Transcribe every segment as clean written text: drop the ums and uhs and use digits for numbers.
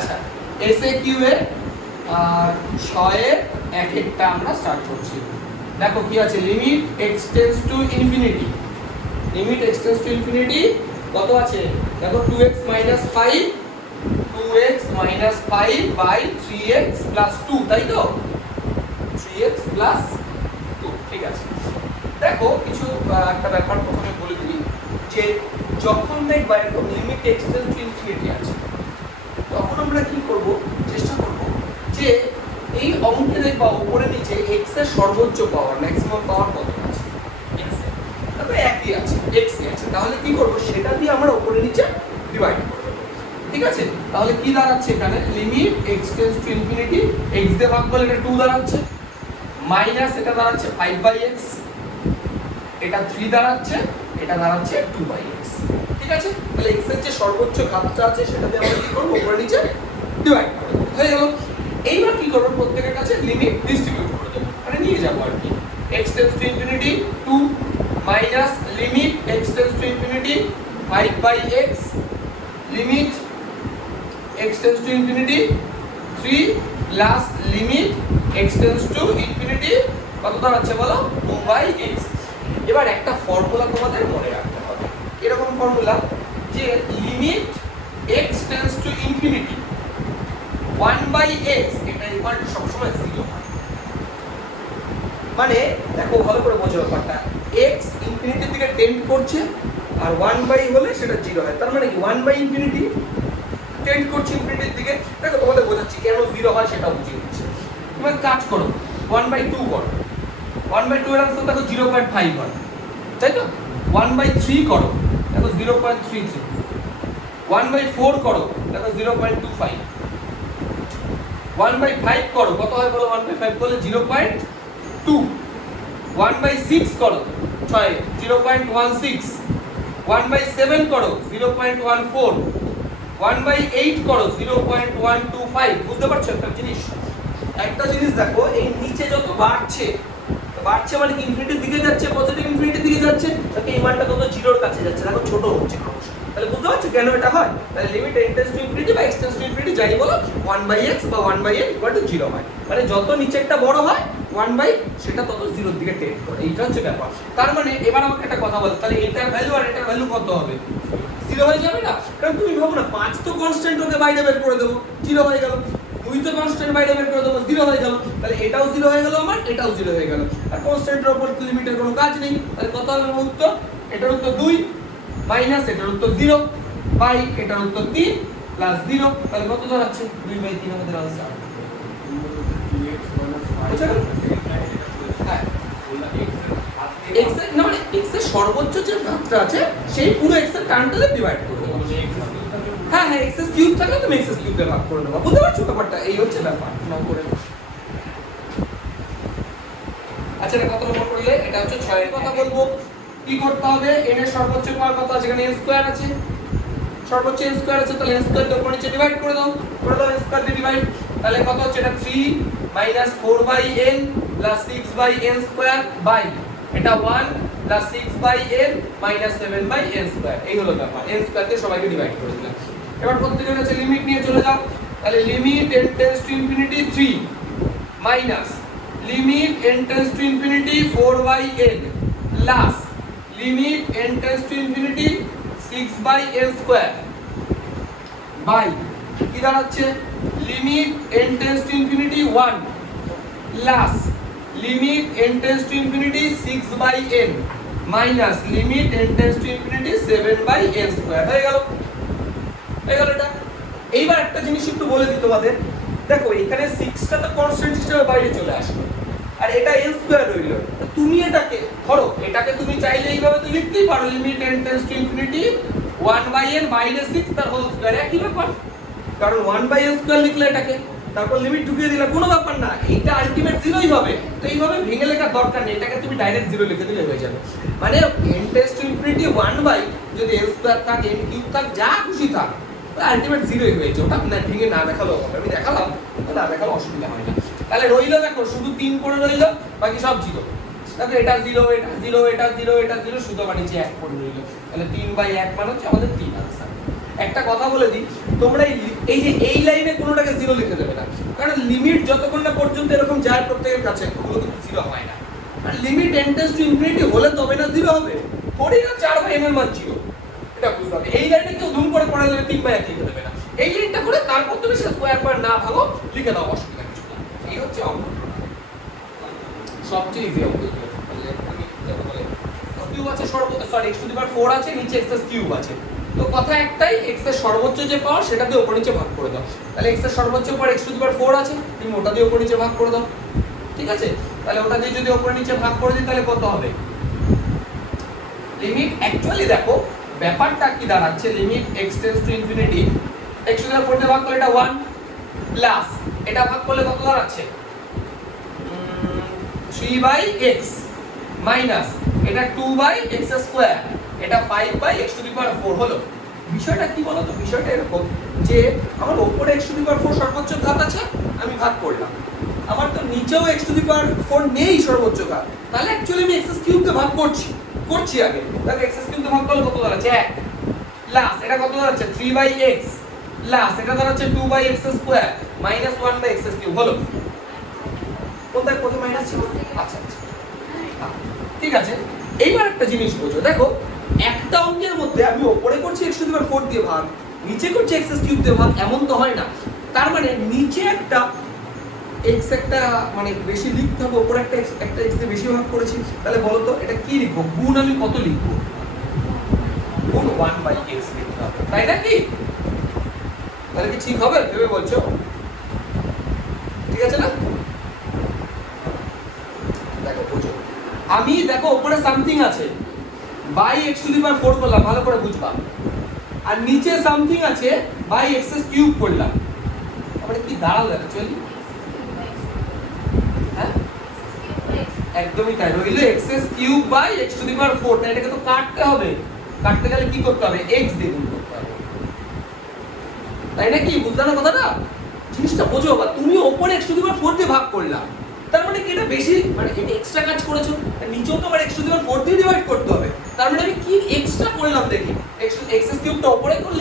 আচ্ছা S A Q এ 6 এর এক একটা আমরা স্টার্ট করছি। দেখো কি আছে, limit x tends to infinity, limit x tends to infinity কত আছে দেখো 2x - 5 2x - 5 বাই 3x + 2, তাই তো 3x + 2, ঠিক আছে। দেখো কিছু একটা ব্যাপার প্রথমে বলে দিই যে যখন দেখবা এরকম limit x tends to infinity আছে তখন আমরা কি করব, চেষ্টা করব যে এই অঙ্কে দেখবা উপরে নিচে x এর সর্বোচ্চ পাওয়ার ম্যাক্সিমাম পাওয়ার কত আছে, x এর তবে একই আছে, x আছে, তাহলে কি করব সেটা দিয়ে আমরা উপরে নিচে ডিভাইড করব, ঠিক আছে। তাহলে কি দাঁড়াচ্ছে এখানে limit x tends to infinity, x দিয়ে ভাগ করলে এটা 2 দাঁড়াচ্ছে, মাইনাস এটা দাঁড়াচ্ছে 5/x, এটা 3 দাঁড়াচ্ছে, এটা দাঁড়াচ্ছে 2/x, ঠিক আছে। তাহলে x এর যে সর্বোচ্চ ঘাতটা আছে সেটা দিয়ে আমরা কি করব উপরে নিচে ডিভাইড করব, হয়ে গেল। এইবার কি করব প্রত্যেকের কাছে লিমিট ডিস্ট্রিবিউট করে দেব, মানে নিয়ে যাব আর কি। x tends to infinity 2 minus limit x tends to infinity 5/x limit x tends to infinity 3 plus limit x tends to infinity কত দাঁড়াচ্ছে বলো 2/x। এবার একটা ফর্মুলা তোমাদের মনে রাখতে হবে, এরকম ফর্মুলা যে limit x tends to infinity 1/x এটা ইকুয়াল টু সবসময় 0 হয়, মানে দেখো ভালো করে বোঝো ব্যাপারটা, x ইনফিনিটির দিকে টেন্ড করছে আর 1/, হলে সেটা 0 হয়, তার মানে কি 1/∞ টেন্ড করছে ইনফিনিটির দিকে। দেখো তোমাদের বোঝাচ্ছি কেন 0 হয় সেটা বুঝিয়ে দিচ্ছি। তুমি কাজ করো 1/2 করো, 1/2 এর আনসার দেখো 0.5 হয়, তাই তো। 1/3 করো দেখো 0.33, 1/4 করো দেখো 0.25, 1/5 করো কত হয় বলো, 1/5 করলে 0.2, 1/6 করো 6 0.16, 1/7 করো 0.14, 1/8 করো 0.125। বুঝতে পারছো একটা জিনিস দেখো, এই নিচে যত বাড়ছে মানে কি ইনফিনিটির দিকে যাচ্ছে, পজিটিভ ইনফিনিটির দিকে যাচ্ছে, তাহলে এই মানটা কত 0 এর কাছে যাচ্ছে, দেখো ছোট হচ্ছে ক্রমশ। তাহলে বুঝতে পারছো কেন এটা হয়, তাহলে limit x tends to infinity বা x টেন্ডস টু ইনফিনিটি যাই বলো 1/x বা 1/n = 0 হয়, মানে যত নিচেরটা বড় হয় 1/, সেটা তত 0 এর দিকে টেন্ড করে, এইটা হচ্ছে ব্যাপার। তার মানে এবার আমাকে একটা কথা বল, তাহলে এটার ভ্যালু আর এটার ভ্যালু কত হবে, 0 হয়ে যাবে না? কারণ তুমি ভাবো না 5 তো কনস্ট্যান্ট ওকে বাইরে বের করে দেবো, 0 হয়ে গেল, 2 তো কনস্ট্যান্ট বাইরে বের করে দেবো, 0 হয়ে গেল, তাহলে এটাও 0 হয়ে গেল আমার, এটাও 0 হয়ে গেল, আর কনস্ট্যান্টের উপর লিমিটের কোনো কাজ নেই। তাহলে কত হবে উত্তর, এটার উত্তর 2 মাইনাস এটার উত্তর 0 বাই এটার উত্তর 3 প্লাস 0, তাহলে কত দাঁড়াচ্ছে 2/3 আমাদের आंसर। হ্যাঁ x এর না, মানে x এর সর্বোচ্চ যে ঘাতটা আছে সেই পুরো x এর টার্মটাকে ডিভাইড করে দেবো। হ্যাঁ হ্যাঁ x কিউব থাকলে তুমি x কিউব দিয়ে ভাগ করে দেবো, বুঝতে পারছো ব্যাপারটা, এই হচ্ছে ব্যাপার। নাও করে আচ্ছা এটা কত নম্বর করলে, এটা হচ্ছে 6 এর কথা বলবো। কি করতে হবে, n এর সর্বোচ্চ পাওয়ার কত আছে, এখানে n স্কয়ার আছে, সর্বোচ্চ n স্কয়ার আছে, তাহলে n স্কয়ার দিয়ে উপর নিচে ডিভাইড করে দাও, n স্কয়ার দিয়ে ডিভাইড, তাহলে কত হচ্ছে এটা 3 - 4/n + 6/n স্কয়ার বাই এটা 1 + 6/n - 7/n স্কয়ার, এই হলো ব্যাপার। n স্কয়ার দিয়ে সবাইকে ডিভাইড করে দিলাম। এবার প্রত্যেকের কাছে লিমিট নিয়ে চলে যাও, তাহলে limit n tends to infinity 3 minus limit n tends to infinity 4/n plus limit n tends to infinity 6/n square by কি দাঁড়াচ্ছে limit n tends to infinity 1 plus limit n tends to infinity 6/n minus limit n tends to infinity 7/n square. হয়ে গেল এটা। এইবার একটা জিনিস একটু বলে দিই তোমাদের, দেখো এখানে 6টা তো কনস্ট্যান্ট সিস্টেমের বাইরে চলে আসলো আর এটা n স্কয়ার রইল, তুমি এটাকে ধরো, এটাকে তুমি চাইলে এইভাবে তো লিখতেই পারো, limit n tends to infinity 1/n - 6 তার হোল স্কয়ার, একই ব্যাপার, কারণ 1/n স্কয়ার লিখলে এটাকে তারপর লিমিট ঢুকিয়ে দিলে কোনো ব্যাপার না, এইটা আলটিমেট 0ই হবে। তো এইভাবে ভেঙে লেখার দরকার নেই, এটাকে তুমি ডাইরেক্ট 0 লিখে দিলে হয়ে যাবে। মানে n টেন্ডস টু ইনফিনিটি 1/, যদি n স্কয়ার থাক n কিউব থাক যা খুশি থাক, আলটিমেট 0ই হয়েছে, ওটা না ভেঙে না দেখালো হবে, আমি দেখালাম, না দেখালো অসুবিধা হয় না। তাহলে রইলো দেখো শুধু 3 করে রইলো, বাকি সব 0। দেখো এটা 0 এটা 0 এটা 0 এটা 0, শুধু আমার নিচে 1 করে রইলো, তাহলে 3/1 মানে হচ্ছে আমাদের 3 आंसर। একটা কথা বলে দিই, তোমরা এই যে এই লাইনে কোনোটাকে জিরো লিখে দেবে না, কারণ লিমিট যতক্ষণ না পর্যন্ত এরকম যায় প্রত্যেকের কাছে ওগুলো কিন্তু জিরো হয় না। আর limit n tends to infinity হলে তবে না জিরো হবে, থোড়ি না 4/m এর মান জিরো, এটা বুঝতে হবে। এই লাইনে কেউ ধুম করে পড়া যাবে 3/1 লিখে দেবে না, এই লাইনটা করে তারপর তুমি সে স্কয়ার করে না ভাগো লিখে দাও, অসুবিধা কিছু না। এই হচ্ছে অঙ্ক, সবচেয়ে ইজি অঙ্ক। কিউব আছে x টু দি পাওয়ার 4 আছে, নিচে x এর কিউব আছে, তো কথা একটাই, x এর সর্বোচ্চ যে পাওয়ার সেটাকে উপর নিচে ভাগ করে দাও। তাহলে x এর সর্বোচ্চ পাওয়ার x টু দি পাওয়ার 4 আছে, তুমি ওটা দিয়ে উপর নিচে ভাগ করে দাও, ঠিক আছে? তাহলে ওটা দিয়ে যদি উপর নিচে ভাগ করে দিই তাহলে কত হবে? লিমিট অ্যাকচুয়ালি দেখো ব্যাপারটা কি দাঁড়াচ্ছে, limit x tends to infinity x to the power 4 দিয়ে ভাগ করলে এটা 1 প্লাস এটা ভাগ করলে কত দাঁড়াচ্ছে 3/x মাইনাস এটা 2/x স্কয়ার, এটা 5/x টু দি পাওয়ার 4 হলো। বিষয়টা কি বলো তো, বিষয়টা এরকম যে আমার উপরে x টু দি পাওয়ার 4 সর্বোচ্চ ঘাত আছে, আমি ভাগ করলাম, আমার তো নিচেও x টু দি পাওয়ার 4 নেই সর্বোচ্চ ঘাত, তাহলে অ্যাকচুয়ালি আমি x কিউব কে ভাগ করছি আগে, তাহলে x কিউব কে ভাগ করলে কত দাঁড়াচ্ছে 1 প্লাস এটা কত দাঁড়াচ্ছে 3/x প্লাস এটা দাঁড়াচ্ছে 2/x square minus 1/x cube হলো। কোনটা কোথায় মাইনাস ছিল? আচ্ছা আচ্ছা ঠিক আছে। এইবার একটা জিনিস বোঝো, দেখো একটা অঙ্কের মধ্যে আমি উপরে করছি x টু দি পাওয়ার 4 দিয়ে ভাগ, নিচে করছি x কিউব দিয়ে ভাগ, এমন তো হয় না। তার মানে নিচে একটা x একটা মানে বেশি লিখতে হবে, উপরে একটা x দিয়ে বেশি ভাগ করেছি, তাহলে বলো তো এটা কি লিখবো? গুণ আমি কত লিখবো? গুণ 1/x লিখতে হবে, তাই না কি? তাহলে কি ঠিক হবে ভেবে বলছো? ঠিক আছে না? দেখো বুঝো, আমি দেখো উপরে সামথিং আছে by x to the power 4 করলাম, ভালো করে বুঝবা, আর নিচে সামথিং আছে বাই x কিউব করলাম, তাহলে কি দাঁড়ালো অ্যাকচুয়ালি? হ্যাঁ একদমই তাই, রইল x cube by x to the power 4, তাই এটাকে তো কাটতে হবে, কাটতে গেলে কি করতে হবে? x দিয়ে গুণ করতে হবে, তাই নাকি? বুঝলা না কথাটা? জিনিসটা বোঝো, বা তুমি উপরে x টু দি পাওয়ার 4 দিয়ে ভাগ করলা, তার মানে কি এটা বেশি মানে এটা এক্সট্রা কাজ করেছো, নিচেও তো আবার x টু দি পাওয়ার 4 দিয়ে ডিভাইড করতে হবে, তার মানে আমি কি এক্সট্রা করলাম দেখি, x কিউবটা উপরে করে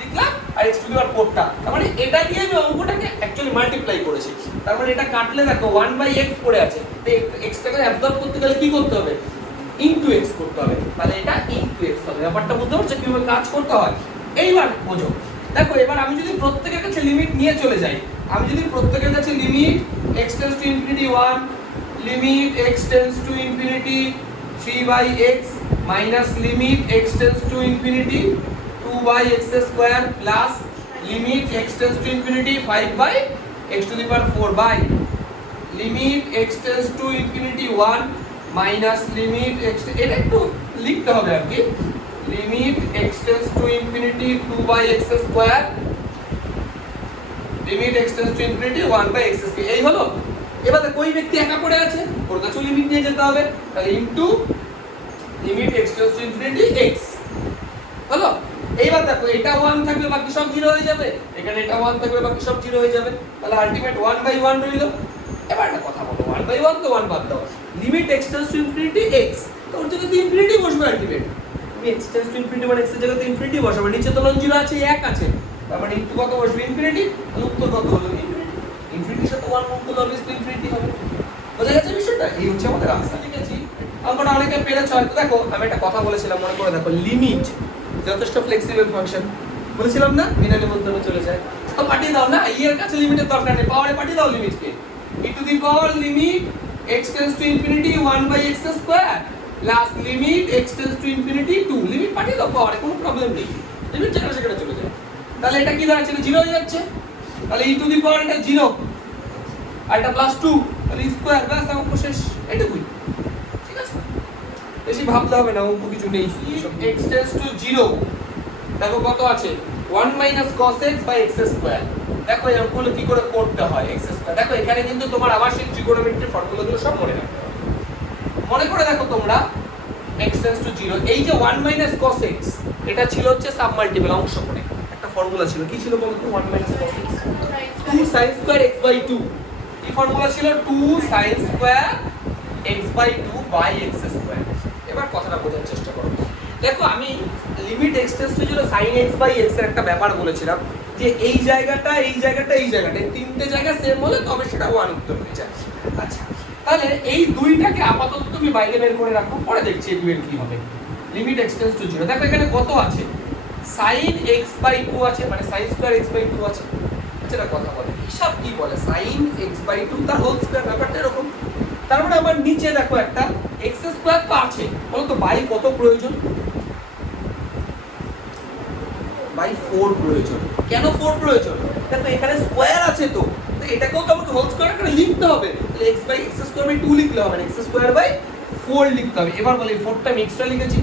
লিখলাম আর x টু দি পাওয়ার 4টা, তার মানে এটা দিয়ে আমি অঙ্কটাকে অ্যাকচুয়ালি মাল্টিপ্লাই করেছি, তার মানে এটা কাটলে দেখো 1/x পড়ে আছে, তো এক্সট্রাকে অ্যাবজর্ব করতে গেলে কি করতে হবে? ইনটু x করতে হবে, তাহলে এটা ইনটু x হবে। ব্যাপারটা বুঝতে পারছো কিভাবে কাজ করতে হয়? এইবার বোঝো, দেখো এবার আমি যদি প্রত্যেকের কাছে লিমিট নিয়ে চলে যাই, আমি যদি প্রত্যেকের কাছে limit x tends to infinity 1, limit x tends to infinity 3/x minus limit x tends to infinity 2/x square plus limit x tends to infinity 5/x to the power 4 by limit x tends to infinity 1 minus limit x, এটা একটু লিখতে হবে আর কি, limit x tends to infinity 2/x square limit x tends to infinity 1/x square, এই হলো। এবার কোই ব্যক্তি একা পড়ে আছে, ওর কাছে লিমিট নিয়ে যেতে হবে, তাহলে into limit x tends to infinity x হলো। এইবার দেখো এটা 1 থাকবে বাকি সব 0 হয়ে যাবে, এখানে এটা 1 থাকবে বাকি সব 0 হয়ে যাবে, তাহলে আলটিমেট 1/1 রইল। এবার একটা কথা বলো, 1/1 তো 1 বাদ দাও, limit x tends to infinity x, তো ওর জায়গায় তো ইনফিনিটি বসবে আলটিমেট, তুমি x টেন্ডস টু ইনফিনিটি মানে x এর জায়গায় তো ইনফিনিটি বসাবে, নিচে তো নন জিরো আছে 1 আছে, তার মানে ইনটু কত বসবে? ইনফিনিটি, উত্তর কত হলো? ইনফিনিটি, ইনফিনিটির সাথে 1 গুণ করলে অবভিয়াসলি ইনফিনিটি হবে। বোঝা গেছে বিষয়টা? এই হচ্ছে আমাদের আনসার। ঠিক আছে, অঙ্কটা অনেকে পেরেছো হয়তো। দেখো আমি একটা কথা বলেছিলাম, মনে করে দেখো, লিমিট যথেষ্ট ফ্লেক্সিবল ফাংশন বলেছিলাম না, বিনা নিমন্ত্রণে চলে যায়, তো পাঠিয়ে দাও না, এর কাছে লিমিটের দরকার নেই, পাওয়ারে পাঠিয়ে দাও লিমিটকে, e two the power limit x tends to infinity 1/x square plus limit x tends to infinity 2, limit পাঠিয়ে দাও পাওয়ারে, কোনো প্রবলেম নেই, লিমিট যেখানে সেখানে চলে যায়। তাহলে এটা কি দাঁড়াচ্ছে? 0 হয়ে যাচ্ছে, তাহলে e টু দি পাওয়ার এটা 0 আর এটা প্লাস 2, তাহলে স্কয়ার, ব্যাস অঙ্ক শেষ, এটুকুই। ঠিক আছে, বেশি ভাবতে হবে না, অঙ্ক কিছু নেই। x টেন্ডস টু 0 দেখো কত আছে 1 cos x x স্কয়ার, দেখো এই অঙ্কগুলো কি করে করতে হয়, x স্কয়ার। দেখো এখানে কিন্তু তোমার আবাসিক ত্রিকোণমিতির ফর্মুলাগুলো সব মনে রাখতে হবে, মনে করে দেখো তোমরা x টেন্ডস টু 0, এই যে 1 cos x এটা ছিল হচ্ছে সাব মাল্টিপল অংশ করে একটা ফর্মুলা ছিল, কি ছিল বলতো? 1 cos x 2 sin square x/2, এই ফর্মুলা ছিল 2 sin square x/2 x square. এবার কথাটা বোঝার চেষ্টা করো, দেখো আমি limit x tends to 0 sin x by x এর একটা ব্যাপার বলেছিলাম যে এই জায়গাটা এই তিনটে জায়গা সেম হলে তবে সেটা 1 উত্তর হয়ে যায়। আচ্ছা তাহলে এই দুইটাকে আপাতত তুমি বাইরে বের করে রাখো, পরে দেখছি এই দুইয়ের কি হবে। লিমিট x টেন্ডস টু 0, দেখো এখানে কত আছে, sin x বাই 2 আছে, মানে sin স্কয়ার x বাই 2 আছে। আচ্ছা এটা কথা বলে হিসাব কি বলে, sin x বাই 2 তার হোল স্কয়ার, ব্যাপারটা এরকম। তার মানে আমার নিচে দেখো একটা x স্কয়ার তো আছে, বলো তো বাই কত প্রয়োজন, বাই 4 প্রয়োজন। কেন 4 প্রয়োজন, দেখো এখানে স্কয়ার আছে তো এটাকেও তো আমাকে হোল স্কয়ার করে লিখতে হবে, তাহলে x by x square by 2 লিখলে হবে না, x স্কয়ার বাই 4 লিখতে হবে। এবার বলি 4টা আমি এক্সট্রা লিখেছি,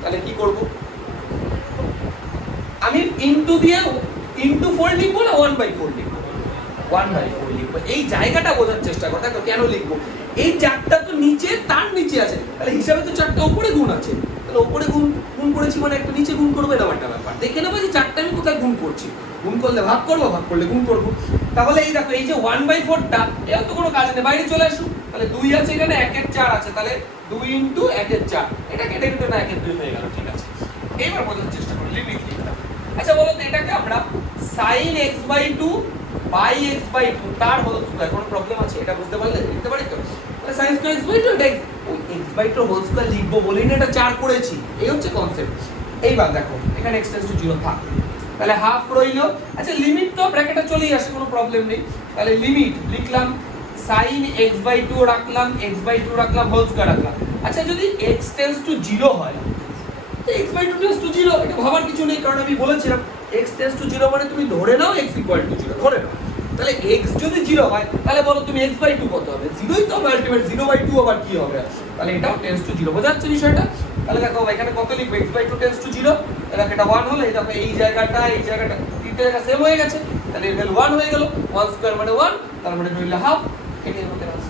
তাহলে কি করব, আমি ইনটু দিয়ে ইনটু 4 লিখবো না 1/4 লিখবো, 1/4 লিখবো। এই জায়গাটা বোঝার চেষ্টা করো, দেখো কেন লিখবো, এই চারটা তো নিচে, তার নিচে আছে, তাহলে হিসাবে তো চারটা উপরে গুণ আছে, তাহলে উপরে গুণ করেছি মানে একটা নিচে গুণ করবে, এটা একটা ব্যাপার। দেখে নেবো যে চারটা আমি কোথায় গুণ করছি, গুণ করলে ভাগ করবো, ভাগ করলে গুণ করবো। তাহলে এই দেখো এই যে 1/4টা এর তো কোনো কাজ নেই, বাইরে চলে আসুক, তাহলে 2 আছে এখানে, 1 এর 4 আছে, তাহলে 2 * 1 এর 4, এটা কেটে কেটে না 1 এর 2 হয়ে গেল, ঠিক আছে। এইবার বোঝার চেষ্টা করি লিমিট লিখলাম। আচ্ছা বলো তো এটাকে আমরা sin x by 2 by x by 2 তার হোল স্কয়ার, কোনো প্রবলেম আছে, এটা বুঝতে পারলে লিখতে পারি তো, তাহলে sin স্কয়ার x বাই 2 এটা ওই x বাই 2 হোল স্কয়ার লিখবো বলেই না এটা 4 করেছি, এই হচ্ছে কনসেপ্ট। এইবার দেখো এখানে x টেন্ডস টু 0 থাক, তাহলে হাফ রইলো। আচ্ছা লিমিট তো ব্র্যাকেটে চলেই আসে, কোনো প্রবলেম নেই, তাহলে লিমিট লিখলাম sin x বাই 2 রাখলাম, x বাই 2 রাখলাম, হোল স্কয়ার রাখলাম। আচ্ছা যদি x টেন্ডস টু 0 হয়, x by 2 টেন্ডস টু 0, এটা ভাবার কিছু নেই, কারণ আমি বলেছিলাম x টেন্ডস টু 0 মানে তুমি ধরে নাও x ইকুয়াল টু 0, ধরে নাও। তাহলে x যদি 0 হয় তাহলে বলো তুমি x by 2 কত হবে, 0ই তো হবে আলটিমেট, 0/2 আবার কি হবে, তাহলে এটাও টেন্ডস টু 0, বোঝাচ্ছে বিষয়টা। তাহলে দেখো এখানে কত লিখবো, x by 2 টেন্ডস টু 0, তাহলে এটা 1 হলো, এই দেখো এই জায়গাটা তিনটে জায়গা সেম হয়ে গেছে, তাহলে এর ভ্যালু 1 হয়ে গেল, 1 স্কয়ার মানে 1, তার মানে রইল হাফ, এটাই হতে পারে,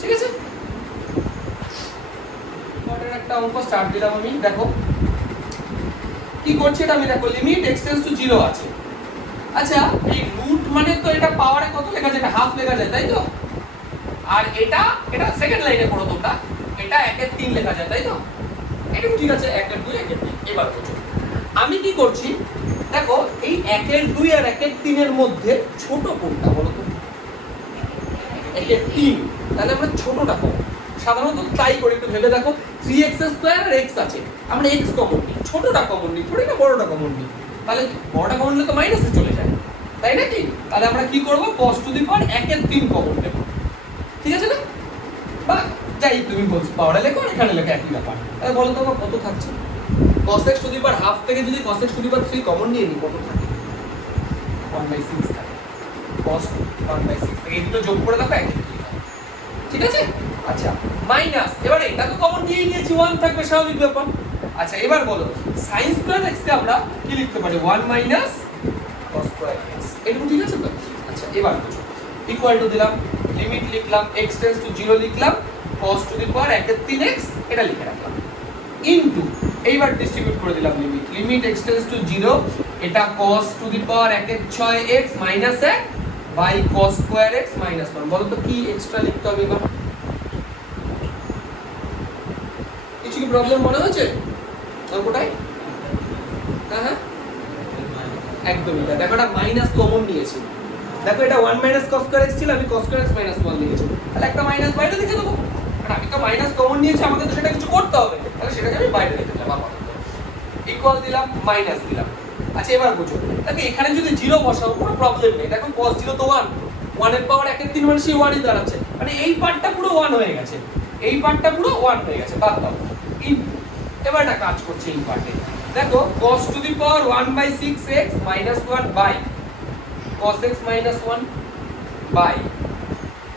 ঠিক আছে। পরের একটা অঙ্ক স্টার্ট দিলাম আমি, দেখো কি করছে এটা আমি, দেখো লিমিট x টেন্ডস টু 0 আছে। আচ্ছা এই রুট মানে তো এটা পাওয়ারে কত লেখা যায়, এটা হাফ লেখা যায় তাই তো, আর এটা সেকেন্ড লাইনে পড়ো তোমরা, এটা 1 এর 3 লেখা যায় তাই তো, এটা ঠিক আছে, 1 এর 2 1 এর 3। এবার বুঝো আমি কি করছি, দেখো এই 1 এর 2 আর 1 এর 3 এর মধ্যে ছোট কোনটা বলো তো, 1 এর 3, তাহলে আমরা ছোটটা পাবো, সাধারণত তাই করে, একটু ভেবে দেখো 3x স্কয়ার আর x আছে, আমরা x কমন নিই, ছোটটা কমন নিই, থোড়ি না বড়টা কমন নিই, তাহলে বড়টা কমন নিলে তো মাইনাসে চলে যায়, তাই নাকি, তাহলে আমরা কি করব cos টু দি পাওয়ার 1 এর 3 কমন নেব, ঠিক আছে না, বা যাই তুমি বলছো পাওয়ারে লেখো আর এখানে লেখো একই ব্যাপার। তাহলে বলো তো আমার কত থাকছে, cos x to the power half থেকে যদি cos x to the power 3 common নিয়ে নিই কত থাকে, 1/6 থাকে, cos 1/6 থেকে এই দুটো যোগ করে দেখো 1 এর 3, ঠিক আছে। আচ্ছা মাইনাস, এবারে এটা তো কমন নিয়ে নিয়েছি, 1 থাকবে, স্বাভাবিক ব্যাপার। আচ্ছা এবার বলো sin স্কয়ার x কে আমরা কি লিখতে পারি, 1 মাইনাস cos স্কয়ার x, এটা ঠিক আছে তো। আচ্ছা এবার বুঝো, ইকুয়াল টু দিলাম, লিমিট লিখলাম x টেন্ডস টু 0 লিখলাম, cos টু দি পাওয়ার 1 এর 3x এটা লিখে রাখলাম, ইনটু এইবার ডিস্ট্রিবিউট করে দিলাম লিমিট x টেন্ডস টু 0, এটা cos টু দি পাওয়ার 1 এর 6x minus 1 by cos square x minus 1। বলো তো কি এক্সট্রা লিখতে হবে এবার, কিছু কি প্রবলেম মনে হচ্ছে অঙ্কটাই, হ্যাঁ একদমই তাই, দেখো এটা মাইনাস কমন নিয়েছি, দেখো এটা 1 মাইনাস cos স্কয়ার x ছিল, আমি cos স্কয়ার x মাইনাস 1 লিখেছি, তাহলে একটা মাইনাস বাইরে লিখে দেবো, কারণ আমি তো মাইনাস কমন নিয়েছি, আমাকে তো সেটা কিছু করতে হবে, তাহলে সেটাকে আমি বাইরে লিখে দিলাম, আপাতত ইকুয়াল দিলাম, মাইনাস দিলাম। আচ্ছা এবার বুঝো, দেখো এখানে যদি 0 বসাও কোনো প্রবলেম নেই, দেখো cos 0 তো 1, 1 এর পাওয়ার 1 এর 3 মানে সেই 1ই দাঁড়াচ্ছে, মানে এই পার্টটা পুরো 1 হয়ে গেছে, এই পার্টটা পুরো 1 হয়ে গেছে, বাদ দাও। এবার একটা কাজ করছে এই পার্টে, দেখো cos to the power 1/6x minus 1 by cos x minus 1 by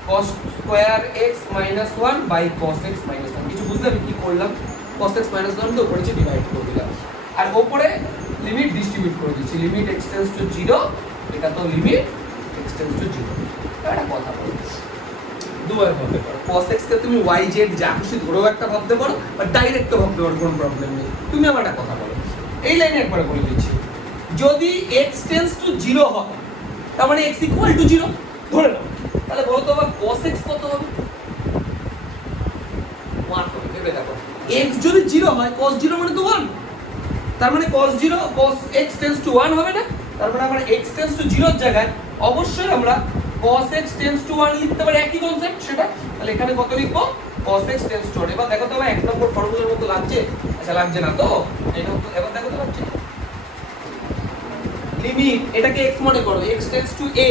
cos square x minus 1 by cos x minus 1। কিছু বুঝলে আমি কি করলাম, cos x minus 1 তো উপরে ডিভাইড করে দিলাম, আর উপরে লিমিট ডিস্ট্রিবিউট করে দিচ্ছি, লিমিট x টেন্ডস টু 0, এটা তো লিমিট x টেন্ডস টু 0। একটা কথা বলি, দুবার ভাবতে পারো, cos x কে তুমি y z যা খুশি ধরেও একটা ভাবতে পারো, বা ডাইরেক্ট ভাবতে পারো, কোনো প্রবলেম নেই। তুমি আমার একটা কথা বলো, এই লাইনে একবার বলে দিচ্ছি, যদি x টেন্ডস টু 0 হয় তার মানে x ইকুয়াল টু 0 ধরে নাও, তাহলে বলো তো আবার cos x কত হবে, 1 হবে, ভেবে দেখো x যদি 0 হয় cos 0 মানে তো 1, তার মানে cos 0 cos x tends two 1 হবে না? তার মানে আমরা x টেন্ডস টু 0 এর জায়গায় অবশ্যই আমরা cos x টেন্ডস টু 1 লিখতে পারি, একই কনসেপ্ট সেটা। তাহলে এখানে কত লিখবো? cos x tends two 1। এবার দেখো তো আমার এক নম্বর ফর্মুলার মতো লাগছে? আচ্ছা লাগছে না তো, এটা তো এবার দেখো তো লাগছে। লিমিট এটাকে x মনে করো, x tends to a,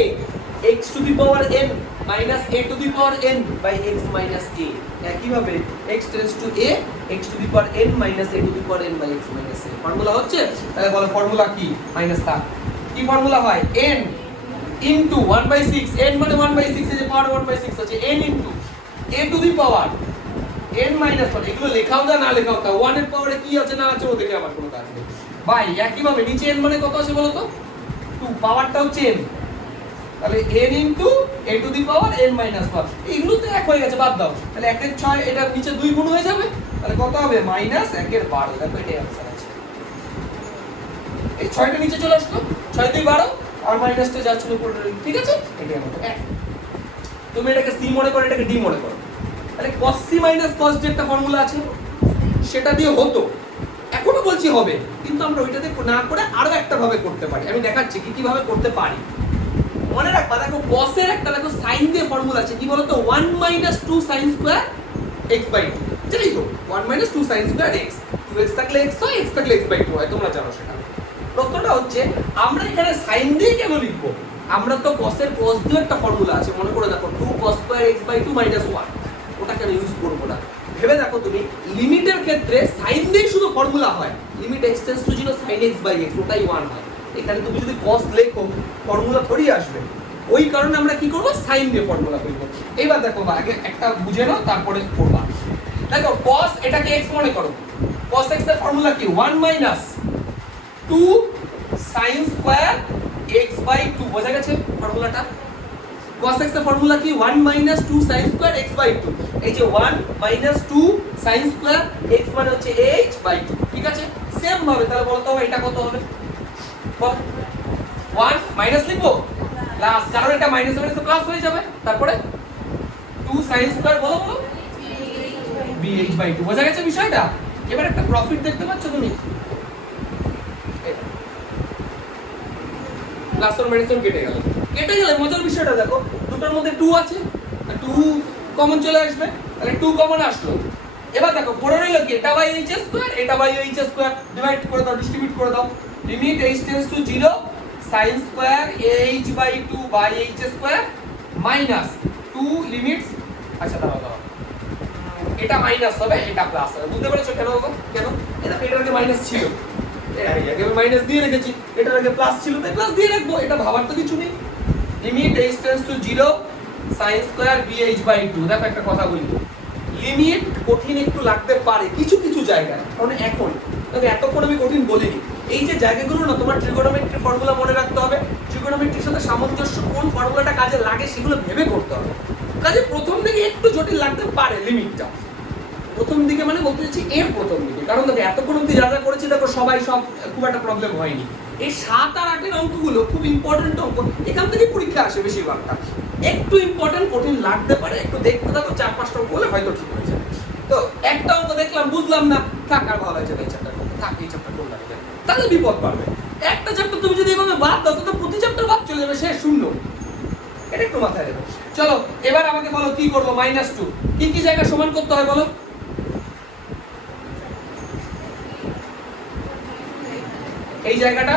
x to the power n minus a to the power n by x minus a। একইভাবে x tends to a, x to the power n minus a to the power n by x minus a। Formula হচ্ছে? তাহলে বলো formula কি? Minus তা কি formula হয়? n into 1/6, n মানে 1/6 এর যে পাওয়ার 1/6 আছে, n into a to the power n minus 1। এগুলো লেখাও যা না লেখাও তা, 1 এর পাওয়ারে কি আছে না আছে ও দেখে আমার কোনো কাজ নেই ভাই। একইভাবে নিচে n মানে কত আছে বলো তো? 2, পাওয়ারটা হচ্ছে n, তাহলে n into a to the power n minus 1। এগুলো তো এক হয়ে গেছে, বাদ দাও। তাহলে 1 এর 6, এটা নিচে 2 গুণ হয়ে যাবে, তাহলে কত হবে? মাইনাস 1 এর 12। দেখো এটাই आंसर আছে। এই 6টা নিচে চলে আসলো, 6 2 12 আর মাইনাসটা যাচ্ছে উপরে, ঠিক আছে? এটাই আমাদের এক। তুমি এটাকে c মনে করো, এটাকে d মনে করো। তাহলে cos c minus cos d একটা ফর্মুলা আছে, সেটা দিয়ে হতো, এখনো বলছি হবে, কিন্তু আমরা ওইটাতে না করে আরো একটা ভাবে করতে পারি। আমি দেখাচ্ছি কি কিভাবে করতে পারি। মনে রাখবা, দেখো cos এর একটা দেখো sin দিয়ে ফর্মুলা আছে, কি বলো তো? 1 - 2 sin স্কয়ার x বাই 2। জানি তো 1 - 2 sin স্কয়ার x, 2x থাকলে x হয়, x থাকলে x বাই 2 হয়, তোমরা জানো সেটা। প্রশ্নটা হচ্ছে আমরা এখানে sin দিয়ে কেন লিখবো? আমরা তো cos এর cos দিয়ে একটা ফর্মুলা আছে, মনে করে দেখো 2 cos square x by 2 minus 1, ওটা কেন ইউজ করব না? ভেবে দেখো তুমি, লিমিটের ক্ষেত্রে sin দিয়ে শুধু ফর্মুলা হয়, limit x tends to 0 sin x by x, ওটাই 1 হয়। এখানে তুমি যদি cos লেখো ফর্মুলা থোড়ি আসবে, ওই কারণে আমরা কি করব? sin দিয়ে ফর্মুলা করব। এবার দেখো আগে একটা বুঝে নাও, তারপরে করবা। দেখো cos এটাকে x মনে করো, cos x এর ফর্মুলা কি? 1 - 2 sin স্কয়ার x বাই 2। বোঝা গেছে ফর্মুলাটা? cos x এর ফর্মুলা কি? 1 - 2 sin স্কয়ার x বাই 2। এই যে 1 - 2 sin স্কয়ার x মানে হচ্ছে h বাই 2, ঠিক আছে? সেম ভাবে তাহলে বলো তো এটা কত হবে? 1 মাইনাস লিখবো প্লাস, কারণ এটা মাইনাস মাইনাস প্লাস হয়ে যাবে, তারপরে 2 sin স্কয়ার বলো বলো bh বাই 2। বোঝা গেছে বিষয়টা? এবার একটা প্রফিট দেখতে পাচ্ছ তুমি, প্লাস আর মাইনাস কেটে গেল, কেটে গেলে মজার বিষয়টা দেখো, দুটোর মধ্যে 2 আছে, 2 কমন চলে আসবে, তাহলে 2 কমন আসলো। এবার দেখো পড়ে রইল কি? এটা বাই h স্কয়ার, এটা বাই h স্কয়ার, ডিভাইড করে দাও, ডিস্ট্রিবিউট করে দাও। Limit h tends to 0 sin square h by 2 by h square minus 2 limits. আচ্ছা দাঁড়াও, এটা মাইনাস হবে, এটা প্লাস হবে। বুঝতে পেরেছো কেন হবে? কেন? এটা এটার আগে মাইনাস ছিল, আগে মাইনাস দিয়ে রেখেছি, এটার আগে প্লাস ছিল তাই প্লাস দিয়ে রাখবো, এটা ভাবার তো কিছু নেই। Limit h tends to 0 sin square bh by 2। দেখো একটা কথা বলি, লিমিট কঠিন একটু লাগতে পারে কিছু কিছু জায়গায়, কারণ এখন তবে এতক্ষণ আমি কঠিন বলিনি। এই যে জায়গাগুলো না, তোমার ট্রিগোনোমেট্রি ফর্মুলা মনে রাখতে হবে, ট্রিগোনোমেট্রির সাথে সামঞ্জস্য কোন ফর্মুলাটা কাজে লাগে সেগুলো ভেবে করতে হবে। কাজে প্রথম দিকে একটু জটিল লাগতে পারে লিমিটটা, প্রথম দিকে মানে বলতে চাচ্ছি এর প্রথম দিকে, কারণ দেখো এতক্ষণ অবধি যা যা করেছি দেখো সবাই সব খুব একটা প্রবলেম হয়নি। এই 7 আর 8 এর অঙ্কগুলো খুব ইম্পর্টেন্ট অঙ্ক, এখান থেকে পরীক্ষা আসে বেশিরভাগটা। একটু ইম্পর্টেন্ট কঠিন লাগতে পারে, একটু দেখতে থাকো, 4-5টা অঙ্ক হলে হয়তো ঠিক হয়ে যাবে। তো একটা অঙ্ক দেখলাম বুঝলাম না, থাক আর ভালো হয়েছে এই চ্যাপ্টার করতে, থাক এই চ্যাপ্টার করলাম, তাহলে বিপদ পারবে। একটা চ্যাপ্টার তুমি যদি এভাবে বাদ দাও তো প্রতি চ্যাপ্টার বাদ চলে যাবে, সে শূন্য। এটা একটু মাথায় রেখো। চলো এবার আমাকে বলো কি করবো? -2 কি কি জায়গা সমান করতে হয় বলো? এই জায়গাটা,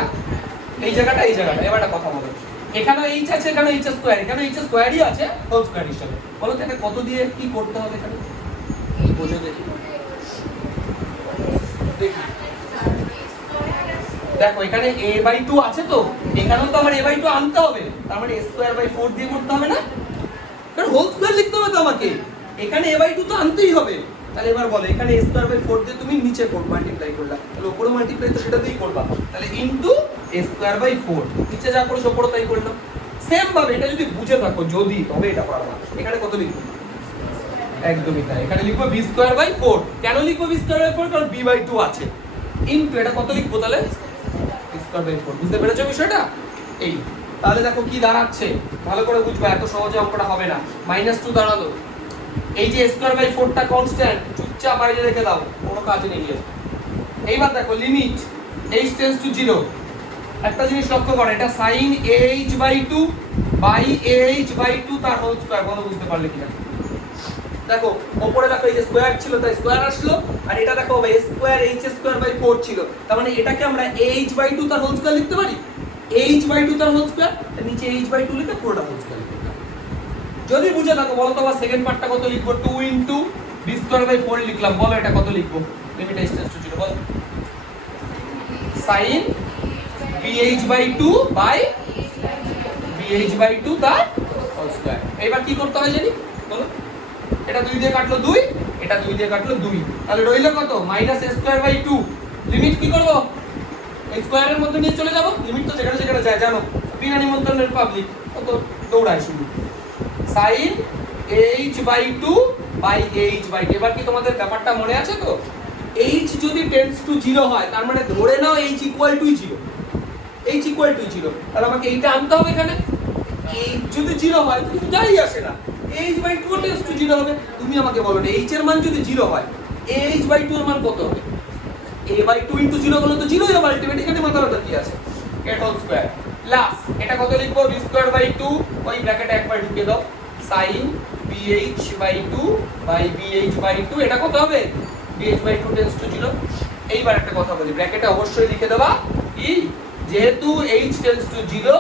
এই জায়গাটা, এই জায়গাটা। এবার একটা কথা বলো, এখানে h আছে, এখানে h স্কয়ার, এখানে h স্কয়ারই আছে হোল স্কয়ার হিসেবে। বলো তো এটা কত দিয়ে কি করতে হবে এখানে? বোঝো দেখি, দেখি দেখো এখানে a/2 আছে, তো এখানেও তো আমার a/2 আনতে হবে, তার মানে a²/4 দিয়ে করতে হবে না? কারণ হোল স্কয়ার লিখতে হবে তো আমাকে, এখানে a/2 তো আনতেই হবে। তাহলে এবার বলো, এখানে a²/4 দিয়ে তুমি নিচে মাল্টিপ্লাই করলা, তাহলে উপরে মাল্টিপ্লাই তো সেটা দিয়েই করবা, তাহলে ইনটু a²/4, নিচে যা করেছো উপরে তাই করলাম। সেম ভাবে এটা যদি বুঝে থাকো, যদি, তবে এটা পারবা। এখানে কত লিখবো? একদমই তাই, এখানে লিখবো b²/4। কেন লিখবো b²/4? কারণ b/2 আছে, ইনটু এটা কত লিখবো তাহলে? b²/4। বুঝতে পেরেছো বিষয়টা? এই তাহলে দেখো কি দাঁড়াচ্ছে, ভালো করে বুঝবা, এত সহজে অঙ্কটা হবে না। -2 দাঁড়ালো, এই যে স্কয়ার বাই 4 টা কনস্ট্যান্ট চুপচাপ বাইরে রেখে দাও, কোনো কাজে নেই এর। এইবার দেখো লিমিট h টেন্ডস টু 0। একটা জিনিস লক্ষ্য করো, এটা sin ah/2 বাই ah/2 তার হোল স্কয়ার, বলো বুঝতে পারলে কিনা? দেখো উপরে দেখো এই যে স্কয়ার ছিল তাই স্কয়ার আসলো, আর এটা দেখো ভাই স্কয়ার h স্কয়ার বাই 4 ছিল, তার মানে এটাকে আমরা ah/2 তার হোল স্কয়ার লিখতে পারি। ah/2 তার হোল স্কয়ার, নিচে h/2 লিখে পুরোটা হোল স্কয়ার লিখতে পারি। যদি বুঝে থাকো বলো তো আবার সেকেন্ড পার্টটা কত লিখবো? 2 ইনটু b স্কয়ার বাই 4 লিখলাম, বলো এটা কত লিখবো? লিমিট h টেন্ডস টু 0, বল। sin bh/2 বাই bh/2 তার হোল স্কয়ার। এবার কি করতে হয় জানি বলো? এটা 2 দিয়ে কাটলো 2, এটা 2 দিয়ে কাটলো 2, তাহলে রইলো কত? -a²/2। লিমিট কি করব? এই স্কয়ারের মধ্যে নিয়ে চলে যাব, লিমিট তো যেখানে যেখানে যায় জানো, বিনা নিমন্ত্রণের পাবলিক কত দৌড়ায় শুধু। sin h/2 by h/2। এবার কি তোমাদের ব্যাপারটা মনে আছে তো? h যদি টেন্ডস টু 0 হয় তার মানে ধরে নাও h equal to 0, h equal to 0, তাহলে আমাকে এইটা আনতে হবে এখানে। h যদি 0 হয় কিছু যাই আসে না, h/2 টেন্ডস টু 0 হবে। তুমি আমাকে বলো না h এর মান যদি 0 হয় h/2 এর মান কত হবে? a/2 ইনটু 0 বলো তো 0 হবে আলটিমেট, এখানে মাথা ব্যথা কি আছে? এর হোল স্কয়ার প্লাস এটা কত লিখবো? b স্কয়ার বাই 2, ওই ব্র্যাকেটে একবার ঢুকিয়ে দাও, sin bh/2 বাই bh/2, এটা কত হবে? bh/2 tends to 0। এইবার একটা কথা বলি, ব্র্যাকেটে অবশ্যই লিখে দেবা কি, যেহেতু h টেন্ডস টু 0,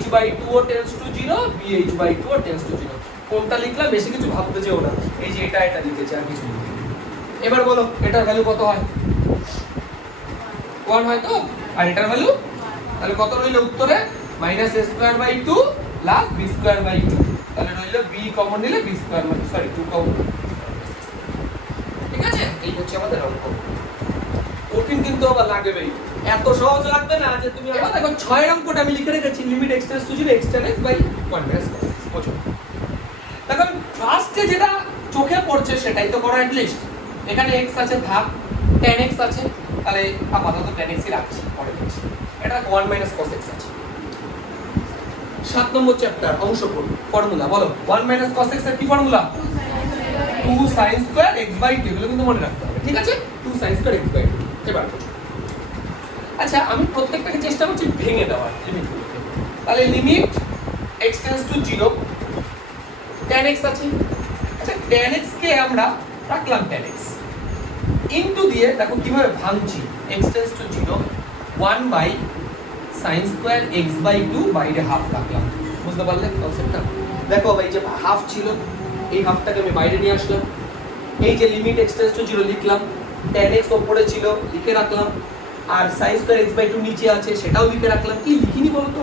h/2 ও টেন্ডস টু 0, bh/2 ও টেন্ডস টু 0। কোনটা লিখলাম বেশি কিছু ভাবতে যেও না, এই যে এটা লিখেছি আর কিছু না। এবার বলো এটার ভ্যালু কত হয়? 1 হয় তো, আর এটার ভ্যালু তাহলে কত রইল উত্তরে? -a²/2 প্লাস b²/2, তাহলে রইল b কমন নিলে b², 2 কমন। ঠিক আছে, এই হচ্ছে আমাদের অঙ্ক। কঠিন কিন্তু আবার লাগবেই, এত সহজ লাগবে না যে তুমি। এবার দেখো 6 অঙ্কটা আমি লিখে রেখেছি, limit x tends to 0 x tan x by 1 - cos x। বুঝো দেখো ফার্স্টে যেটা চোখে পড়ছে সেটাই তো করো। লিস্ট এখানে x আছে, থাক tan x আছে, তাহলে আপাতত tan x ই রাখছি, পরে দেখছি। এটা 1 - cos x আছে। 7 নম্বর চ্যাপ্টার অংশ পড়ো, ফর্মুলা বলো। 1 - cos x এর কি formula? 2 sin square x by 2, এগুলো কিন্তু মনে রাখতে হবে, ঠিক আছে? 2 sin স্কয়ার x বাই 2। এবার আচ্ছা আমি প্রত্যেকটাকে চেষ্টা করছি ভেঙে দেওয়ার লিমিটগুলোকে। তাহলে limit x tends to 0, tan x আছে। আচ্ছা tan x কে আমরা রাখলাম tan x ইনটু দিয়ে দেখো কিভাবে ভাঙছি, x tends to 0 1 by sin square x by 2, বাইরে হাফ রাখলাম। বুঝতে পারলে কনসেপ্টটা? দেখো ভাই যে হাফ ছিল এই হাফটাকে আমি বাইরে নিয়ে আসলাম, এই যে লিমিট x টেন্ডস টু 0 লিখলাম, tan x উপরে ছিল লিখে রাখলাম, আর sin স্কয়ার x বাই 2 নিচে আছে সেটাও লিখে রাখলাম। কি লিখিনি বলো তো?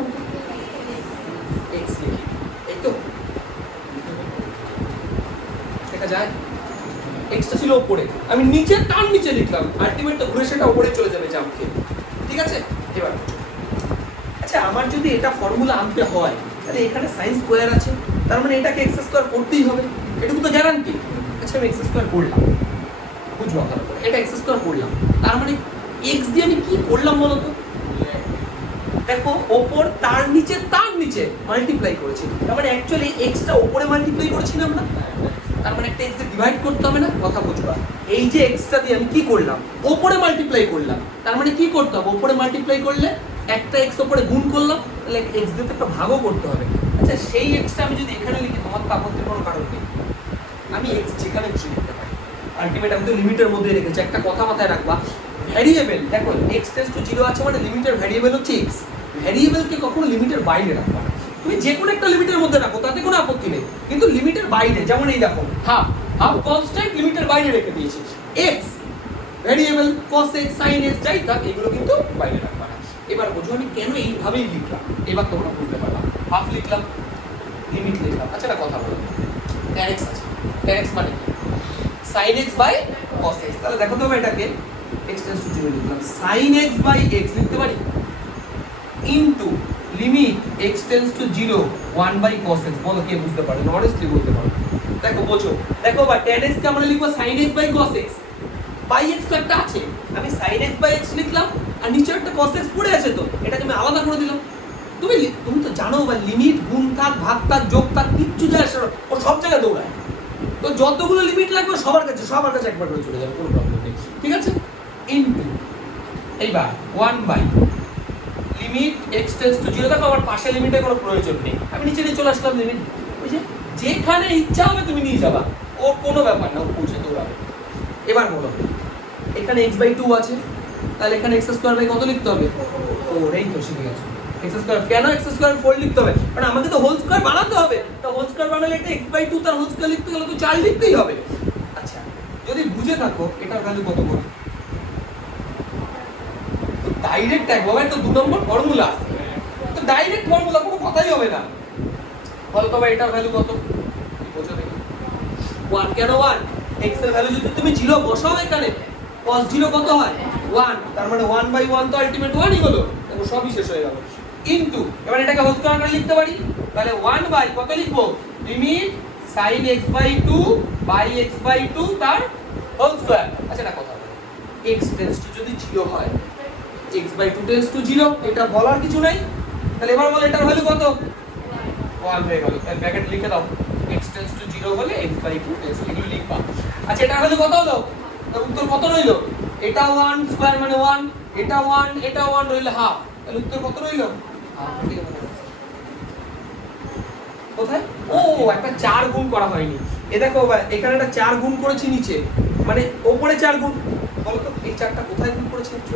x লিখি, এই তো দেখা যায় x টা ছিল উপরে, আমি নিচে টান নিচে লিখলাম, আলটিমেট তো ঘুরে সেটা উপরে চলে যাবে জাম্পকে। ঠিক আছে, এবার আচ্ছা আমার যদি এটা ফর্মুলা আনতে হয় তাহলে এখানে sin স্কয়ার আছে, তার মানে এটাকে x স্কয়ার করতেই হবে, এটুকু তো গ্যারান্টি। আচ্ছা আমি x স্কয়ার করলাম, বুঝবো ভালো করে, এটা x স্কয়ার করলাম, তার মানে x দিয়ে আমি কি করলাম বলো তো? দেখো ওপর তার নিচে মাল্টিপ্লাই করেছি, তার মানে অ্যাকচুয়ালি x টা উপরে মাল্টিপ্লাই করেছি না আমরা, তার মানে একটা x দিয়ে ডিভাইড করতে হবে না? কথা বুঝবা, এই যে x টা দিয়ে আমি কি করলাম? উপরে মাল্টিপ্লাই করলাম, তার মানে কি করতে হবে? উপরে মাল্টিপ্লাই করলে একটা x উপরে গুণ করলাম, তাহলে x দিয়ে একটা ভাগও করতে হবে। আচ্ছা সেই x টা আমি যদি এখানে লিখি তোমার তো আপত্তির কোনো কারণ নেই, আমি x যেখানে খুশি লিখতে পারি। আলটিমেট আমি তো লিমিটের মধ্যে রেখেছি। একটা কথা মাথায় রাখবা, ভ্যারিয়েবল দেখো x টেন্ডস টু 0 আছে মানে লিমিটের ভ্যারিয়েবল হচ্ছে x, ভ্যারিয়েবলকে কখনো লিমিটের বাইরে রাখবা না। তুমি যে কোনো একটা লিমিটের মধ্যে রাখো তাতে কোনো আপত্তি নেই, কিন্তু লিমিটের বাইরে, যেমন এই দেখো হাফ কনস্ট্যান্ট লিমিটের বাইরে রেখে দিয়েছি, x variable cos x sin x যাই থাক এগুলো কিন্তু বাইরে রাখবা না। এবার বোঝো আমি কেন এইভাবেই লিখলাম, এবার তোমরা বুঝতে পারবা। হাফ লিখলাম, লিমিট লিখলাম। আচ্ছা একটা কথা বলো, tan x আছে, tan x মানে কি? sin x by cos x। তাহলে দেখো তো এটাকে x টেন্ডস টু 0 লিখলাম, sin x বাই x লিখতে পারি into limit x tends to 0 1 by cos x। বলো কে বুঝতে পারে? অনেস্টলি বলতে পারো। দেখো বোঝো, দেখো বা tan x কে আমরা লিখবো sin x by cos x, by x তো একটা আছে, আমি sin x বাই x লিখলাম, আর নিচে একটা cos x পড়ে আছে, তো এটাকে আমি আলাদা করে দিলাম। তুমি তো জানো বা লিমিট গুণ থাক ভাগ থাক যোগ থাক কিচ্ছু যায় আসে, ও সব জায়গায় দৌড়ায়। তো যতগুলো লিমিট লাগবে সবার কাছে একবার করে চলে যাবে, কোনো প্রবলেম নেই, ঠিক আছে। ইনটু এইবার 1 by limit x tends to 0, দেখো আমার পাশে লিমিটের কোনো প্রয়োজন নেই, আমি নিচে নিয়ে চলে আসলাম লিমিট, বুঝে যেখানে ইচ্ছা হবে তুমি নিয়ে যাবা, ও কোনো ব্যাপার না, ও পৌঁছে দৌড়াবে। এবার বলো এখানে x/2 আছে, তাহলে এখানে x² কত লিখতে হবে? ও এই তো শিখে গেছো, x²। কেন x² লিখতে হবে? কারণ আমাকে তো হোল স্কয়ার বানাতে হবে, তো হোল স্কয়ার বানালে এটা x/2 তার হোল স্কয়ার লিখতে গেলে তো 4 লিখতেই হবে। আচ্ছা যদি বুঝে থাকো এটার ভ্যালু কত করে, তো ডাইরেক্ট এক বাবা, এটা 2 নম্বর ফর্মুলা, তো ডাইরেক্ট ফর্মুলা, কোনো কথাই হবে না। বলো তবে এটার ভ্যালু কত? বোঝো দেখি 1। কেন 1? x এর ভ্যালু যদি তুমি 0 বসাও এখানে, cos 0 কত হয়? 1, তার মানে 1/1 তো আলটিমেট 1ই হলো, দেখো সবই শেষ হয়ে গেল। ইনটু এবার এটাকে হোল স্কয়ার করে লিখতে পারি, তাহলে 1 বাই কত লিখবো? Limit sin x/2 by x/2 তার হোল স্কয়ার। আচ্ছা এটা কথা বলো, x টেন্ডস টু যদি 0 হয়, x/2 টেন্ডস টু 0, এটা বলার কিছু নাই। তাহলে এবার বল এটার ভ্যালু কত? 1 হয়ে গেল, তাহলে ব্র্যাকেট লিখে দাও, x টেন্ডস টু 0 হলে x/2 টেন্ডস টু, এগুলো লিখবা। আচ্ছা এটার ভ্যালু কত হলো? তার উত্তর কত রইলো? এটা 1 স্কয়ার মানে 1, এটা 1, এটা 1 রইলো হাফ, তাহলে উত্তর কত রইলো? হাফ। কোথায়? ও একটা 4 গুণ করা হয়নি, এ দেখো এখানে একটা 4 গুণ করেছি নিচে, মানে উপরে 4 গুণ, বলো তো এই 4টা কোথায় গুণ করেছি একটু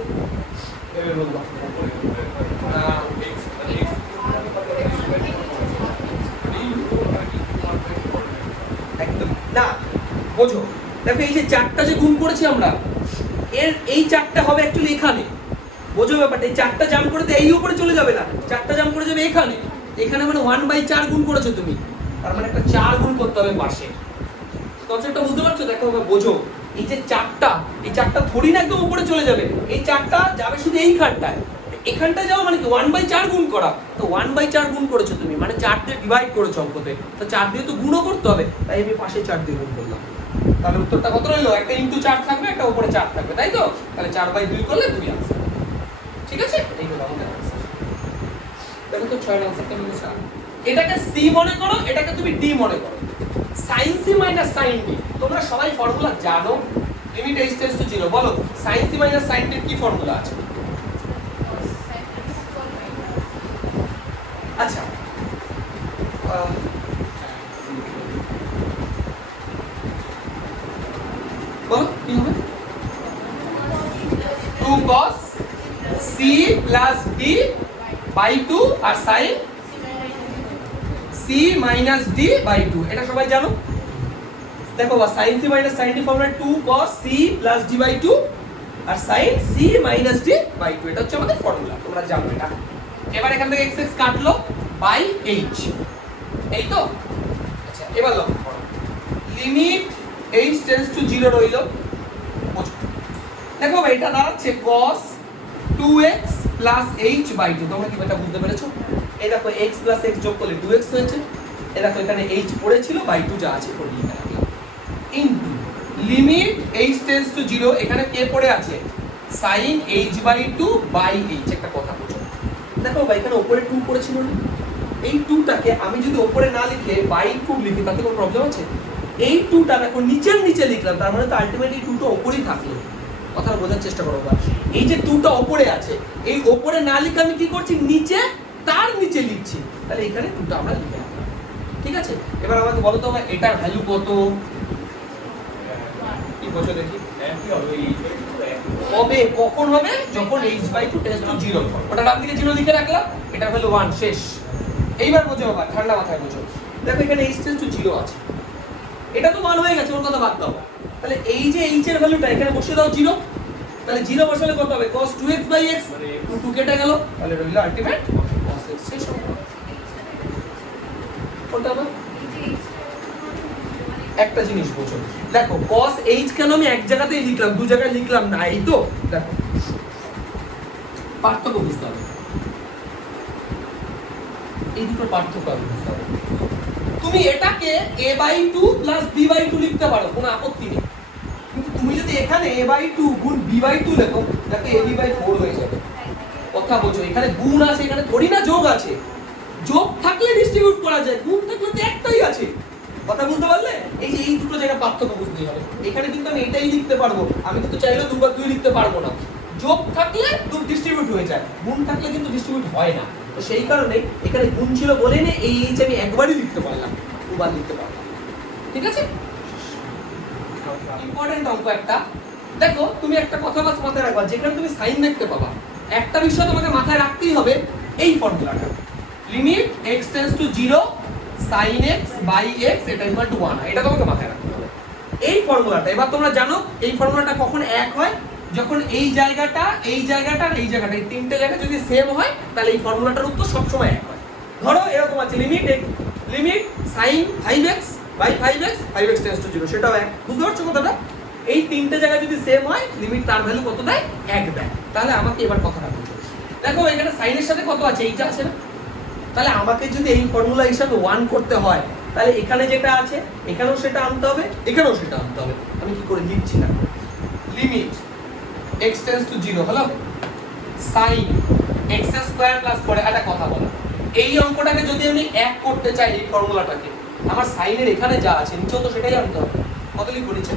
ভেবে বলবা। একদম না, বোঝো দেখো এই যে 4টা যে গুণ করেছি আমরা, এর এই 4টা হবে অ্যাকচুয়ালি এখানে, বোঝো ব্যাপারটা, এই 4টা জাম্প করে এই উপরে চলে যাবে না, 4টা জাম্প করে যাবে এখানে, এখানে মানে 1/4 গুণ করেছো তুমি, তার মানে একটা 4 গুণ করতে হবে পাশে। কনসেপ্টটা বুঝতে পারছো? দেখো বোঝো এই যে 4টা, এই 4টা থোড়ি না একদম উপরে চলে যাবে, এই 4টা যাবে শুধু এইখানটায়, এখানটা যাও মানে কি 1/4 গুণ করা, তো 1/4 গুণ করেছো তুমি, মানে 4 দিয়ে ডিভাইড করেছো অঙ্কতে, তো 4 দিয়ে তো গুণও করতে হবে, তাই আমি পাশে 4 দিয়ে গুণ করলাম। তাহলে উত্তরটা কত রইলো? একটা ইনটু 4 থাকবে, একটা উপরে 4 থাকবে, তাই তো? তাহলে 4/2 করলে 2 आंसर, ঠিক আছে? এই হলো আমাদের आंसर। দেখো তো 6 आंसर কেমন হচ্ছে। এটাকে c মনে করো, এটাকে তুমি d মনে করো। sin c - sin d, তোমরা সবাই ফর্মুলা জানো, লিমিট h টেন্ডস টু 0, বলো sin c - sin d এর কি ফর্মুলা আছে? আচ্ছা বলো কি হবে? 2 cos c plus d by 2 আর sin c minus d by 2, এটা সবাই জানো। দেখো বা sin c minus sin d formula 2 cos c plus d by 2 আর sin c minus d by 2, এটা হচ্ছে আমাদের ফর্মুলা, তোমরা জানো এটা। এবার এখান থেকে x কাটলো বাই h, এই তো। আচ্ছা এবার লক্ষ্য করো, লিমিট h টেন্ডস টু 0 রইলো, দেখো এটা দাঁড়াচ্ছে cos 2x plus h by 2, তোমরা কি এটা বুঝতে পেরেছো? এই দেখো x plus x যোগ করলে 2x হয়েছে, এই দেখো এখানে h পড়েছিল, by 2 যা আছে পড়ে নিয়ে রাখলাম, into limit h tends to 0, এখানে কে পড়ে আছে? sin h by 2 by h। একটা কথা বুঝো, দেখো ভাই এখানে উপরে 2 পড়েছিল না, এই 2টাকে আমি যদি উপরে না লিখে by 2 লিখি তাতে কোনো প্রবলেম আছে? এই 2টা দেখো নিচে লিখলাম, তার মানে তো আলটিমেটলি 2টা উপরেই থাকলো, কথা বোঝার চেষ্টা করো। এই যে 2টা উপরে আছে, এই উপরে না লিখে আমি কি করছি? নিচে, তার নিচে লিখছি, তাহলে এখানে 2টা আমরা লিখে রাখলাম, ঠিক আছে? এবার আমাকে বলো তো এটার ভ্যালু কত? কি বলছো দেখি? হবে কখন হবে? যখন h/2 টেন্ডস টু 0, ওটা ডান দিকে 0 লিখে রাখলাম, এটার ভ্যালু 1, শেষ। এইবার বোঝো বাবা, ঠান্ডা মাথায় বোঝো, দেখো এখানে h টেন্ডস টু 0 আছে, এটা তো 1 হয়ে গেছে, ওর কথা বাদ দাও, তাহলে এই যে h এর ভ্যালুটা এখানে বসিয়ে দাও 0, তাহলে 0 বসালে কত হবে? cos 2x x, 2 কেটে গেল, তাহলে রইল আলটিমেট cos x, শেষ হলো। কোনটা হবে? একটা জিনিস বোঝো, দেখো cos h কেন আমি এক জায়গাতেই লিখলাম, দু জায়গায় লিখলাম না, এই তো দেখো পার্থক্য বুঝতে হবে, এই দুটো পার্থক্য বুঝতে হবে। তুমি এটাকে a/2 plus b/2 লিখতে পারো, কোনো আপত্তি নেই, কিন্তু তুমি যদি এখানে a/2 গুণ b/2 লেখো, দেখো ab/4 হয়ে যাবে, কথা বোঝো। এখানে গুণ আছে, এখানে থোড়ি না যোগ আছে, যোগ থাকলে ডিস্ট্রিবিউট করা যায়, গুণ থাকলে তো একটাই আছে, কথা বুঝতে পারলে? এই যে এই দুটো জায়গা পার্থক্য বুঝতেই হবে। এখানে কিন্তু আমি এটাই লিখতে পারবো, আমি কিন্তু চাইলেও 2/2 লিখতে পারবো না। যোগ থাকলে ডিস্ট্রিবিউট হয়ে যায়, গুণ থাকলে কিন্তু ডিস্ট্রিবিউট হয় না। তো সেই কারণে এখানে গুণ ছিল বলে না এই এইচ আমি একবারই লিখতে পারলাম, দুবার লিখতে পারলাম। ঠিক আছে? ইম্পর্টেন্ট অঙ্ক একটা। দেখো তুমি একটা কথা বাস মাথায় রাখবা, যেখানে তুমি সাইন দেখতে পাবা একটা বিষয় তোমাকে মাথায় রাখতেই হবে, এই ফর্মুলাটা limit x tends to 0 sin x by x এটা ইকুয়াল টু 1, এটা তোমাকে মাথায় রাখতে হবে। এই ফর্মুলাটা এবার তোমরা জানো এই ফর্মুলাটা কখন এক হয়, যখন এই জায়গাটা আর এই জায়গাটা এই তিনটে জায়গা যদি সেম হয় তাহলে এই ফর্মুলাটার উত্তর সব সময় এক হয়। ধরো এরকম আছে limit sin 5x by 5x 5x tends to 0, সেটাও এক। বুঝতে পারছো কথাটা? এই তিনটে জায়গা যদি সেম হয় লিমিট তার ভ্যালু কত দেয়? 1 দেয়। তাহলে আমাকে এবার কথাটা বুঝো। দেখো এখানে সাইনের সাথে কত আছে? এইটা আছে না? তাহলে আমাকে যদি এই ফর্মুলা হিসাবে 1 করতে হয় তাহলে এখানে যেটা আছে এখানেও সেটা আনতে হবে, এখানেও সেটা আনতে হবে। আমি কি করে লিখছি না, লিমিট x টেন্ডস টু 0 হলো sin x স্কয়ার প্লাস পরে একটা কথা বলো, এই অঙ্কটাকে যদি আমি 1 করতে চাই এই ফর্মুলাটাকে, আমার সাইনের এখানে যা আছে নিচেও তো সেটাই আনতে হবে। কত লিখবো নিচে?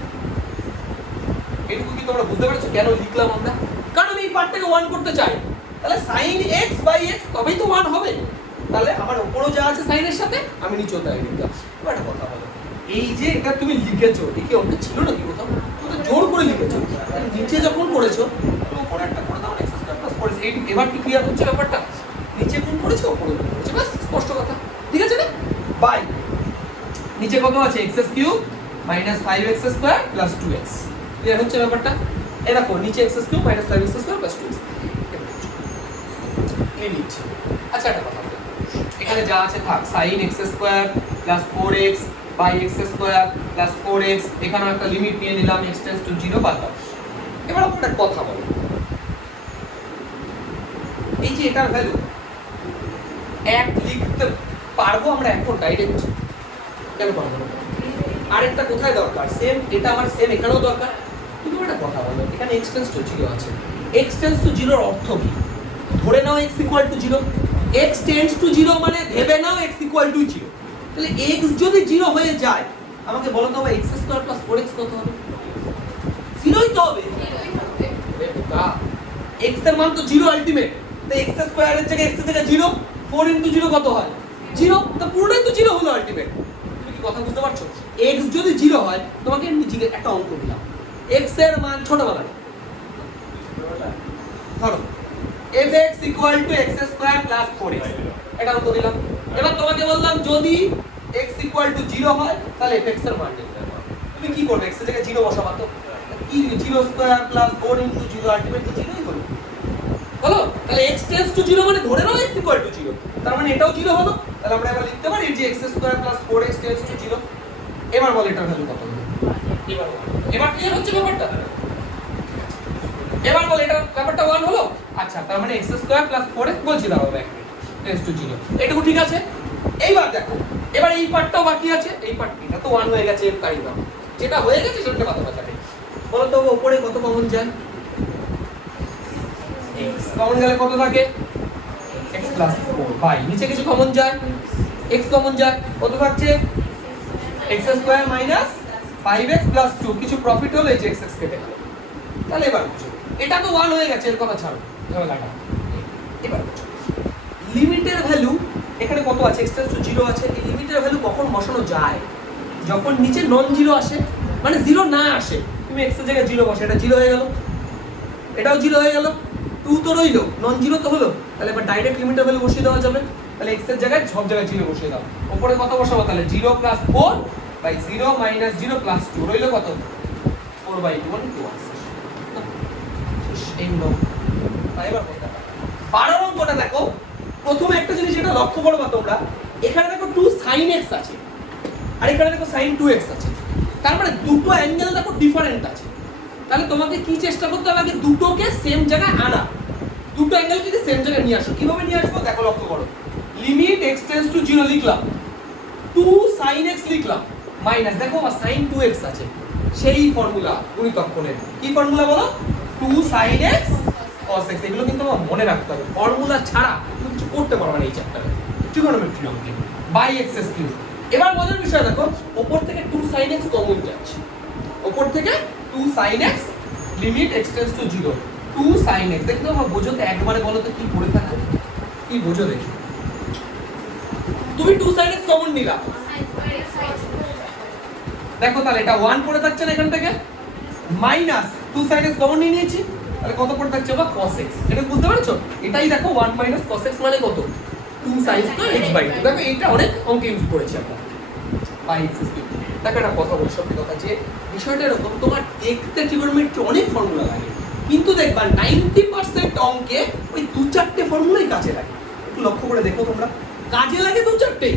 এটুকু কি তোমরা বুঝতে পারছো কেন লিখলাম আমরা? কারণ আমি এই পার্টটাকে 1 করতে চাই। তাহলে sin x বাই x তবেই তো 1 হবে। তাহলে আমার উপরও যা আছে সাইনের সাথে আমি নিচেও তাই লিখলাম। এবার একটা কথা বলো, এই যে এটা তুমি লিখেছো একে অঙ্ক ছিল নাকি কোথাও? তুমি তো জোর করে লিখেছো। নিচে যখন করেছো তো পরেরটা করে দাও x স্কয়ার প্লাস 4x। এই এবার কি ক্লিয়ার হচ্ছে ব্যাপারটা? নিচে গুণ করেছো উপরে গুণ করেছো, বাস স্পষ্ট কথা। ঠিক আছে না? বাই নিচে কত আছে? x cube minus 5x square plus 2x। Clear হচ্ছে ব্যাপারটা? এই দেখো নিচে x cube minus 5x square plus 2x limit. আচ্ছা একটা কথা বলো, এখানে যা আছে থাক, sin x square plus 4x by x square plus 4x, এখানেও একটা লিমিট নিয়ে নিলাম x টেন্ডস টু 0 বাদ দাও। এবার একটা কথা বলো, এই যে এটার ভ্যালু 1 লিখতে পারবো আমরা এখন ডাইরেক্ট? কেন পারবো না? আরেকটা কোথায় দরকার? সেম এটা আমার সেম এখানেও দরকার। কিন্তু একটা কথা বলো, এখানে x টেন্ডস টু 0 আছে, x টেন্ডস টু 0 এর অর্থ কি? ধরে নাও x equal to 0, x tends to 0 মানে ভেবে নাও x ইকুয়াল টু 0। তাহলে x যদি 0 হয়ে যায় আমাকে বলো তো x স্কয়ার প্লাস 4x কত হবে? 0ই তো হবে। x এর মান তো 0 আলটিমেট, তাই x স্কয়ারের জায়গায় x এর জায়গায় 0, 4 ইনটু 0 কত হয়? 0, তো পুরোটাই তো 0 হলো আলটিমেট। তুমি কি কথা বুঝতে পারছো? x যদি 0 হয় তোমাকে এমনি জিজ্ঞেস একটা অঙ্ক দিলাম, x এর মান ছোটবেলায় ধরো fx equal to x square plus 4x, এটা অঙ্ক দিলাম। এবার তোমাকে বললাম যদি x ইকুয়াল টু 0 হয় তাহলে fx এর মান নির্ণয় করো। তুমি কি করবে? x এর জায়গায় 0 বসাবা, তো কি 0 স্কয়ার প্লাস 4 ইনটু 0 আলটিমেট তো 0ই হলো। হলো? তাহলে x টেন্ডস টু 0 মানে ধরে নাও x ইকুয়াল টু 0, তার মানে এটাও 0 হলো। তাহলে আমরা এবার লিখতে পারি যে x square plus 4x tends to 0। এবার বল এটার ভ্যালু কত হবে? এবার ক্লিয়ার হচ্ছে ব্যাপারটা? এবার বল এটা ব্যাপারটা 1 হলো। আচ্ছা তার মানে x স্কয়ার প্লাস 4x বলছি দাও ব্যাক টেন্ডস টু 0, এটুকু ঠিক আছে। এইবার দেখো, এবার এই পার্টটাও বাকি আছে, এই পার্টটা এটা তো 1 হয়ে গেছে, এর তাই দাও, যেটা হয়ে গেছে সেটা কথা বাঁচাবে। বলো তো উপরে কত কমন যায়? x কমন গেলে কত থাকে? x প্লাস 4 বাই নিচে কিছু কমন যায়, x কমন যায়, কত থাকছে? x square minus 5x plus 2, কিছু প্রফিট হলো এই যে x কেটে গেল। তাহলে এবার বুঝো এটা তো 1 হয়ে গেছে, এর কথা ছাড়ো ঝামেলাটা। এবার বুঝো লিমিটের ভ্যালু এখানে কত আছে? x টেন্ডস টু 0 আছে। এই লিমিটের ভ্যালু কখন বসানো যায়? যখন নিচে নন জিরো আসে, মানে 0 না আসে। তুমি x এর জায়গায় 0 বসে, এটা 0 হয়ে গেল, এটাও 0 হয়ে গেল, 2 তো রইলো, নন জিরো তো হলো। তাহলে এবার ডাইরেক্ট লিমিটের ভ্যালু বসিয়ে দেওয়া যাবে। তাহলে x এর জায়গায় সব জায়গায় 0 বসিয়ে দাও। উপরে কত বসাবো? তাহলে 0 প্লাস 4 বাই 0 মাইনাস 0 প্লাস 2, রইলো কত? 4 বাই 2 2 আছে। এই নো এবার কোনটা? 12 অঙ্কটা দেখো, প্রথমে একটা জিনিস এটা লক্ষ্য করবা তোমরা, এখানে দেখো 2 sin x আছে আর এখানে দেখো sin 2x আছে, তার মানে দুটো অ্যাঙ্গেল দেখো ডিফারেন্ট আছে। তাহলে তোমাকে কি চেষ্টা করতে হবে? আগে দুটোকে সেম জায়গায় আনা, দুটো অ্যাঙ্গেল যদি সেম জায়গায় নিয়ে আসো। কিভাবে নিয়ে আসবো দেখো, লক্ষ্য করো। লিমিট x টেন্ডস টু 0 লিখলাম, 2 sin x লিখলাম, মাইনাস দেখো আমার sin 2x আছে, সেই ফর্মুলা গুণিতক কোণের কি ফর্মুলা বলো? 2 sin x cos x। এগুলো কিন্তু আমার মনে রাখতে হবে, ফর্মুলা ছাড়া তুমি কিছু করতে পারবে না এই চ্যাপ্টারে। ট্রিগোনোমেট্রি অঙ্কে বাই x কিউব এবার মজার বিষয় দেখো, উপর থেকে 2 sin x কমন যাচ্ছে, উপর থেকে 2 sin x limit x tends to 0, 2 sin x। দেখো তোমরা বোঝো তো, একবারে বলো তো কি পড়ে থাকে, কি বোঝো দেখি। তুমি 2 sin x কমন নিলা, দেখো তাহলে এটা 1 পড়ে থাকছে না এখান থেকে, মাইনাস 2 sin x কমন নিয়ে নিয়েছি, তাহলে কত পড়ে থাকছে বা cos x। এটা বুঝতে পারছো? এটাই দেখো 1 minus cos x মানে কত, 2 sin স্কয়ার x বাই 2। দেখো এটা অনেক অঙ্কে ইউজ করেছি আমরা, বাই x স্কয়ার। দেখো একটা কথা বলি, সত্যি কথা, যে বিষয়টা এরকম, তোমার দেখতে ট্রিগোনোমেট্রি অনেক ফর্মুলা লাগে, কিন্তু দেখবা 90% অঙ্কে ওই 2-4টে ফর্মুলাই কাজে লাগে। একটু লক্ষ্য করে দেখো তোমরা, কাজে লাগে 2-4টে,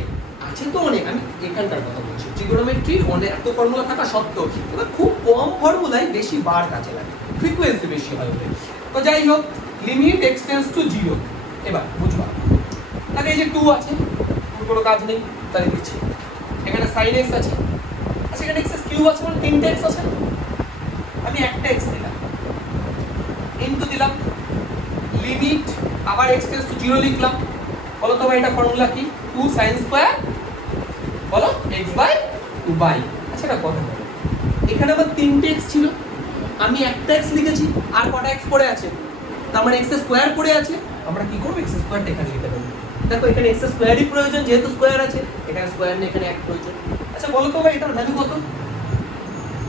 আছে তো অনেক। আমি এখানকার কথা বলছি, ট্রিগোনোমেট্রি অনেক এত ফর্মুলা থাকা সত্ত্বেও তবে খুব কম ফর্মুলাই বেশি বার কাজে লাগে, ফ্রিকোয়েন্সি বেশি হয় ওদের। তো যাই হোক, লিমিট এক্সটেন্ডস টু 0। এবার বুঝবা, তাহলে এই যে 2 আছে, কোনো কাজ নেই, তাহলে দিচ্ছি এখানে sin x আছে, আচ্ছা এখানে x কিউব আছে, মানে 3টা x আছে, আমি একটা x দিলাম, ইনটু দিলাম, লিমিট আবার এক্সটেন্ডস টু 0 লিখলাম। বলো তো ভাই এটা ফর্মুলা কি, 2 sin স্কয়ার বলো x বাই 2 বাই। আচ্ছা এটা কথা বলো, এখানে আবার 3টে x ছিল, আমি একটা x লিখেছি, আর কটা x পড়ে আছে, তার মানে x স্কয়ার পড়ে আছে, আমরা কি করব, x স্কয়ারটা এখানে লিখে দেব। দেখো এখানে x স্কয়ারই প্রয়োজন, যেহেতু স্কয়ার আছে, এখানে স্কয়ার নেই, এখানে 1 প্রয়োজন। আচ্ছা বলো তো ভাই এটার ভ্যালু কত,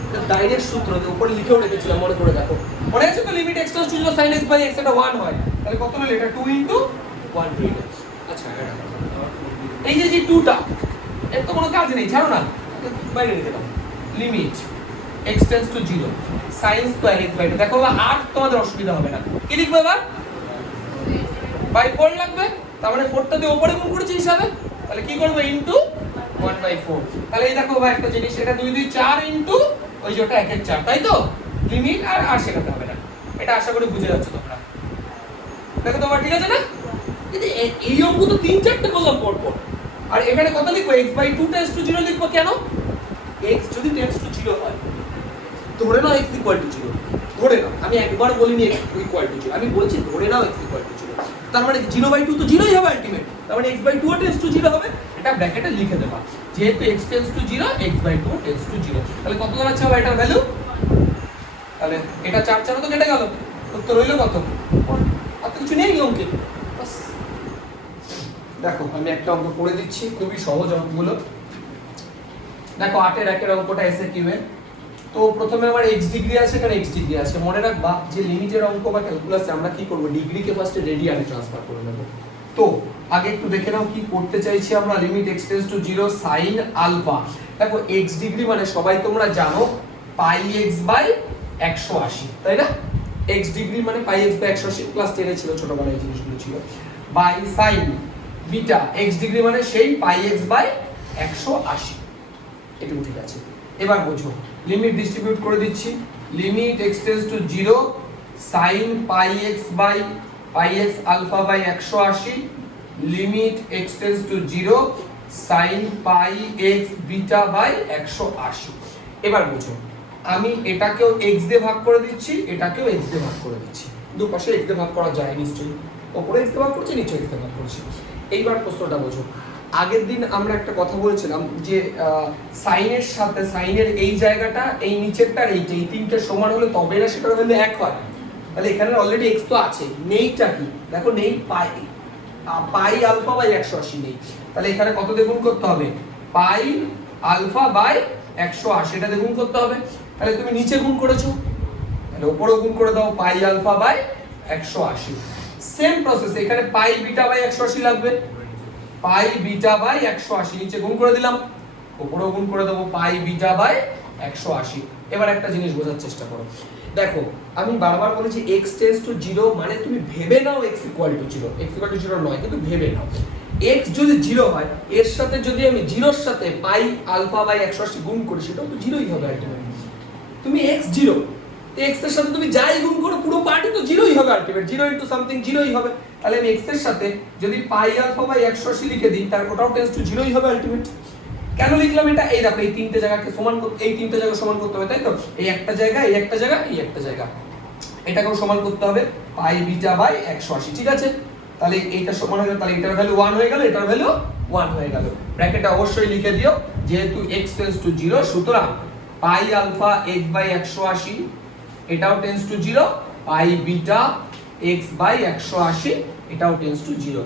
এটা ডাইরেক্ট সূত্র, উপরে লিখেও রেখেছিলাম, মনে করে দেখো, মনে আছে তো, limit x tends to 0 sin x by x, এটা 1 হয়, তাহলে কত হলো এটা, 2 ইনটু 1 2। আচ্ছা এটা এই যে 2টা, এর তো কোনো কাজ নেই, ছাড়ো না, বাইরে রেখে দাও। Limit x tends to 0 sin square x by 2। দেখো আর তোমাদের অসুবিধা হবে না, কি লিখবে এবার, বাই 4 লাগবে, তার মানে 4টা দিয়ে উপরে গুণ করেছি হিসাবে, তাহলে কি করব, ইনটু 1/4। তাহলে এই দেখো ভাই একটা জিনিস, এটা 2 2 4 ইনটু ওই যে ওটা 1 1 4, তাই তো, লিমিট আর শেখাতে হবে না, এটা আশা করি বুঝে যাচ্ছে তোমরা। দেখো তোমার ঠিক আছে না, কিন্তু এই অঙ্ক তো 3-4টা করলাম পর পর, আর এখানে কত লিখবো, x বাই 2 টেন্ডস টু 0 লিখবো, কেন, x যদি টেন্ডস টু 0 হয়, ধরে নাও x ইকুয়াল টু 0, ধরে নাও, আমি একবার বলিনি x ইকুয়াল টু 0, আমি বলছি ধরে নাও x ইকুয়াল টু 0, তার মানে 0/2 তো 0ই হবে আলটিমেট, তার মানে x/2 টেন্ডস টু 0 হবে, এটা ব্র্যাকেটে লিখে দেবা, যেহেতু x tends to 0, x/2 tends to 0। তাহলে কত দাঁড়াচ্ছে হবে এটার ভ্যালু, তাহলে এটা 4 4 তো কেটে গেল, উত্তর হইলো কত, আর তো কিছু নেই অঙ্কে। বাস দেখো আমি একটা অঙ্ক করে দিচ্ছি, খুবই সহজ অঙ্কগুলো। দেখো 8 এর 1 এর অঙ্কটা এসে কিউএ, তো প্রথমে আমার x ডিগ্রি আছে, এখানে x ডিগ্রি আছে, মনে রাখবা যে লিমিটের অঙ্ক বা ক্যালকুলাসে আমরা কি করব, ডিগ্রিকে ফার্স্টে রেডিয়ানে ট্রান্সফার করে নেব। তো আগে একটু দেখে নাও কি করতে চাইছি আমরা, limit x tends to 0 sin alpha. দেখো x ডিগ্রি মানে সবাই তোমরা জানো পাই x বাই 180, তাই না, x ডিগ্রি মানে পাই x বাই 180, ক্লাস 10 এ ছিল ছোটবেলায় এই জিনিসগুলো ছিল, by sin beta x degree মানে সেই পাই x বাই 180, এটুকু ঠিক আছে। এবার বুঝো, লিমিট ডিস্ট্রিবিউট করে দিচ্ছি, limit x tends to 0 sin pi x by pi x alpha by 180, limit x tends to 0 sin pi x beta by 180। এবার বুঝো, আমি এটাকেও x দিয়ে ভাগ করে দিচ্ছি, এটাকেও x দিয়ে ভাগ করে দিচ্ছি, দুপাশে x দিয়ে ভাগ করা যায় নিশ্চয়ই, উপরে x দিয়ে ভাগ করছি, নিচে x দিয়ে ভাগ করছি। এইবার প্রশ্নটা বোঝো, আগের দিন আমরা একটা কথা বলেছিলাম যে সাইনের সাথে সাইনের এই জায়গাটা, এই নিচেরটা আর এই তিনটে সমান হলে তবে না সেটার ভ্যালু 1 হয়। তাহলে এখানে অলরেডি x তো আছে, নেইটা কি, দেখো নেই পাই আলফা বাই 180 নেই, তাহলে এখানে কত দিয়ে গুণ করতে হবে, পাই আলফা বাই 180, এটা দিয়ে গুণ করতে হবে। তাহলে তুমি নিচে গুণ করেছো, তাহলে উপরে গুণ করে দাও পাই আলফা বাই 180। সেম প্রসেস, এখানে পাই বিটা বাই 180 লাগবে, পাই বিটা বাই 180, নিচে গুণ করে দিলাম, উপরেও গুণ করে দেবো পাই বিটা বাই 180। এবার একটা জিনিস বোঝার চেষ্টা করো, দেখো আমি বারবার বলেছি x টেন্ডস টু 0 মানে তুমি ভেবে নাও x equal to 0, x equal to 0 নয়, কিন্তু ভেবে নাও x যদি 0 হয়, এর সাথে যদি আমি 0 এর সাথে পাই আলফা বাই 180 গুণ করি, সেটাও তো 0ই হবে আলটিমেটলি। তুমি x 0, x এর সাথে তুমি যাই গুণ করো পুরো পার্টি তো 0ই হবে আলটিমেট, 0 ইনটু সামথিং 0ই হবে। তাহলে আমি x এর সাথে যদি পাই আলফা বাই 180 লিখে দিই, তার ওটাও টেন্ডস টু 0ই হবে আলটিমেট। কেন লিখলাম এটা, এই দেখো এই তিনটে জায়গাকে সমান করতে, এই তিনটে জায়গা সমান করতে হবে, তাই তো, এই একটা জায়গা, এই একটা জায়গা, এই একটা জায়গা, এটাকেও সমান করতে হবে পাই বিটা বাই 180, ঠিক আছে। তাহলে এইটা সমান হয়ে গেল, তাহলে এটার ভ্যালু 1 হয়ে গেল, এটার ভ্যালু 1 হয়ে গেল। ব্র্যাকেটে অবশ্যই লিখে দিও যেহেতু x টেন্ডস টু 0 সুতরাং পাই আলফা x বাই 180 এটাও tends to 0, pi beta x by 180 এটাও টেন্ডস টু 0।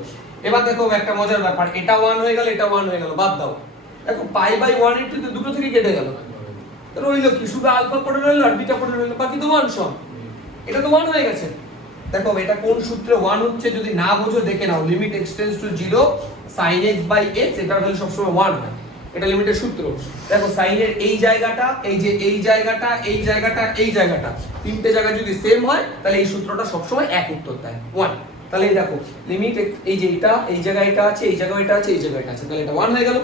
এবার দেখো একটা মজার ব্যাপার, এটা 1 হয়ে গেল, এটা 1 হয়ে গেল, বাদ দাও। দেখো পাই বাই 180 তো দুটো থেকে কেটে গেল, তো রইল কি শুধু আলফা পড়ে রইল আর বিটা পড়ে রইল, বাকি তো 1 সব। এটা তো 1 হয়ে গেছে। দেখো এটা কোন সূত্রে 1 হচ্ছে যদি না বোঝো দেখে নাও, limit x tends to 0 sin x by x এটার ভ্যালু সবসময় 1 হয়, এটা লিমিটের সূত্র। দেখো sin এর এই জায়গাটা, এই যে এই জায়গাটা, এই জায়গাটা, এই জায়গাটা, তিনটে জায়গা যদি সেম হয় তাহলে এই সূত্রটা সবসময় এক উত্তর দেয় 1। তাহলে এই দেখো লিমিট এই যে এটা এই জায়গায় এটা আছে, এই জায়গায় এটা আছে, এই জায়গায় এটা আছে, তাহলে এটা 1 হয়ে গেল।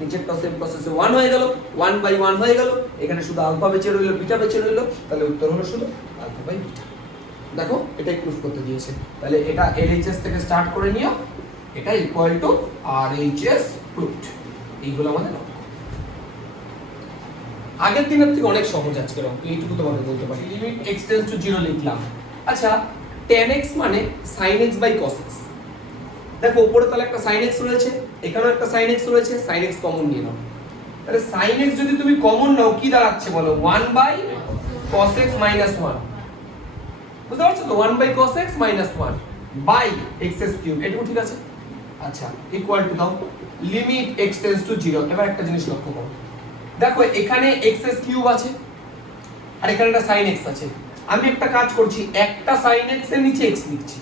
নিচেরটা সেম প্রসেসে 1 হয়ে গেল, 1 বাই 1 হয়ে গেল, এখানে শুধু আলফা বেঁচে রইল, বিটা বেঁচে রইল, তাহলে উত্তর হলো শুধু আলফা বাই বিটা। দেখো এটাই প্রুফ করতে দিয়েছে। তাহলে এটা LHS থেকে স্টার্ট করে নিও, এটা ইকুয়াল টু RHS প্রুফড। এইগুলো আমাদের আগের দিনের থেকে অনেক সহজ আজকের অঙ্ক, এইটুকু তোমাকে বলতে পারি। লিমিট x টেন্ডস টু 0 লিখলাম। আচ্ছা tan x মানে sin x by cos x। দেখো উপরে তাহলে একটা sin x রয়েছে, এখানেও একটা sin x রয়েছে, sin x কমন নিয়ে নাও। তাহলে sin x যদি তুমি কমন নাও কি দাঁড়াচ্ছে বলো, 1 বাই cos x মাইনাস 1। বুঝতে পারছো তো, 1 by cos x minus 1 by x cube, এটুকু ঠিক আছে। আচ্ছা ইকুয়াল টু দাও লিমিট x টেন্ডস টু 0। এবার একটা জিনিস লক্ষ্য করো, দেখো এখানে x কিউব আছে আর এখানে একটা sin x আছে। আমি একটা কাজ করছি, একটা sin x এর নিচে x লিখছি।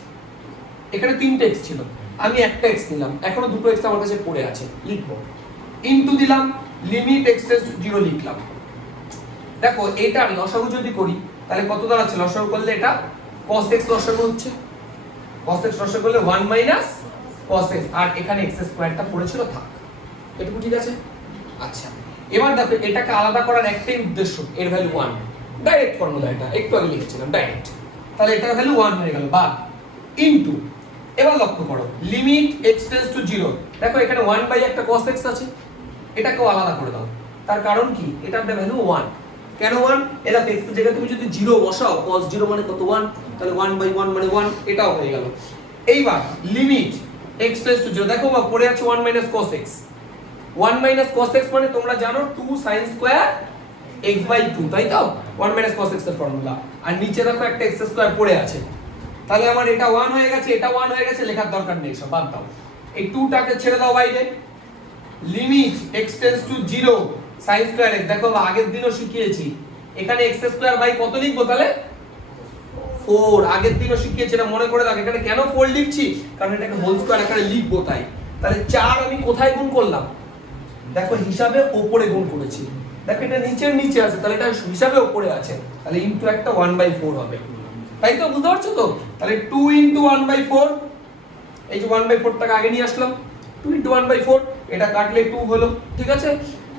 এখানে তিনটে x ছিল, আমি একটা x নিলাম, এখনো দুটো x আমার কাছে পড়ে আছে, লিখবো ইনটু দিলাম লিমিট x টেন্ডস টু 0 লিখলাম। দেখো এটা আমি লসাগু যদি করি তাহলে কত দাঁড়াচ্ছে, লসাগু করলে এটা cos x লসাগু হচ্ছে, cos x লসাগু করলে 1 মাইনাস cos x, আর এখানে x স্কয়ারটা পড়েছিল থাক, এটুকু ঠিক আছে। আচ্ছা এবার দেখো এটাকে আলাদা করার একটাই উদ্দেশ্য, এর ভ্যালু 1, ডাইরেক্ট ফর্মুলা, এটা একটু আগে লিখেছিলাম ডাইরেক্ট। তাহলে এটার ভ্যালু 1 হয়ে গেল বা ইনটু, এবার লক্ষ্য করো লিমিট x টেন্ডস টু 0। দেখো এখানে 1 বাই একটা cos x আছে, এটাকেও আলাদা করে দাও। তার কারণ কি, এটার ভ্যালু 1। কেন 1? এটা x এর জায়গায় তুমি যদি 0 বসাও, cos 0 মানে কত 1, তাহলে 1 বাই 1 মানে 1, এটাও হয়ে গেল। এইবার লিমিট x টেন্ডস টু 0, দেখো বা পড়ে আছে 1 minus cos x। 1 minus cos x মানে তোমরা জানো 2 sin স্কয়ার x বাই 2, তাই তো 1 মাইনাস cos x এর ফর্মুলা। আর নিচে দেখো একটা x স্কয়ার পড়ে আছে, তাহলে আমার এটা 1 হয়ে গেছে, এটা 1 হয়ে গেছে, লেখার দরকার নেই, সব বাদ দাও। এই 2 টাকে ছেড়ে দাও বাইরে। Limit x tends to 0 sin square x, দেখো আগের দিনও শিখিয়েছি, এখানে x স্কয়ার বাই কত লিখবো তাহলে 4। আগের দিনও শিখিয়েছি, এটা মনে করে রাখ। এখানে কেন 4 লিখছি, কারণ এটাকে হোল স্কয়ার আকারে লিখবো তাই। তাহলে 4 আমি কোথায় গুণ করলাম, দেখো হিসাবে উপরে গুণ করেছি। দেখো এটা নিচের নিচে আছে, তাহলে এটা হিসাবে উপরে আছে, তাহলে ইনটু একটা 1/4 হবে, তাই তো? বুঝতে পারছো তো? তাহলে 2 ইনটু 1/4, এই যে 1/4 টাকে আগে নিয়ে আসলাম, 2 ইনটু 1/4, এটা কাটলে 2 হলো, ঠিক আছে।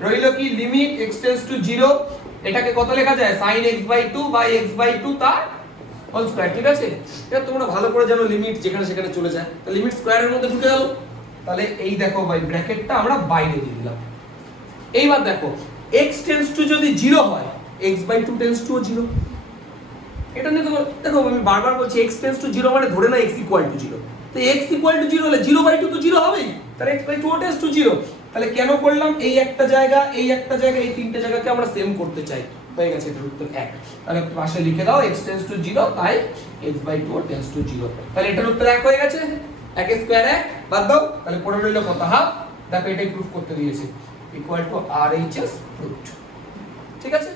রইলো কি লিমিট x টেন্ডস টু 0, এটাকে কত লেখা যায়, sin x/2 বাই x/2 তার হোল স্কয়ার, ঠিক আছে। এটা তোমরা ভালো করে জানো, লিমিট যেখানে সেখানে চলে যায়, তাহলে লিমিট স্কয়ারের মধ্যে ঢুকে গেল। তাহলে এই দেখো ভাই ব্র্যাকেটটা আমরা বাইরে দিয়ে দিলাম। এইবার দেখো x টেন্ডস টু যদি 0 হয়, x/2 টেন্ডস টু 0। এটা নিয়ে দেখো আমি বারবার বলছি x টেন্ডস টু 0 মানে ধরে না x ইকুয়াল টু 0। তো x ইকুয়াল টু 0 হলে 0/2 তো 0 হবেই, তাহলে x/2 টেন্ডস টু 0। তাহলে কেন করলাম, এই একটা জায়গা, এই একটা জায়গা, এই তিনটে জায়গাকে আমরা সেম করতে চাই, হয়ে গেছে এটার উত্তর 1। তাহলে পাশে লিখে দাও x টেন্ডস টু 0 তাই x/2 টেন্ডস টু 0। তাহলে এটার উত্তর 1 হয়ে গেছে, 1 স্কয়ার 1 বাদ দাও, তাহলে পড়ে রইল কত, হাফ। দেখো এটাই প্রুফ করতে দিয়েছে, ইকুয়াল টু RHS প্রুফড, ঠিক আছে।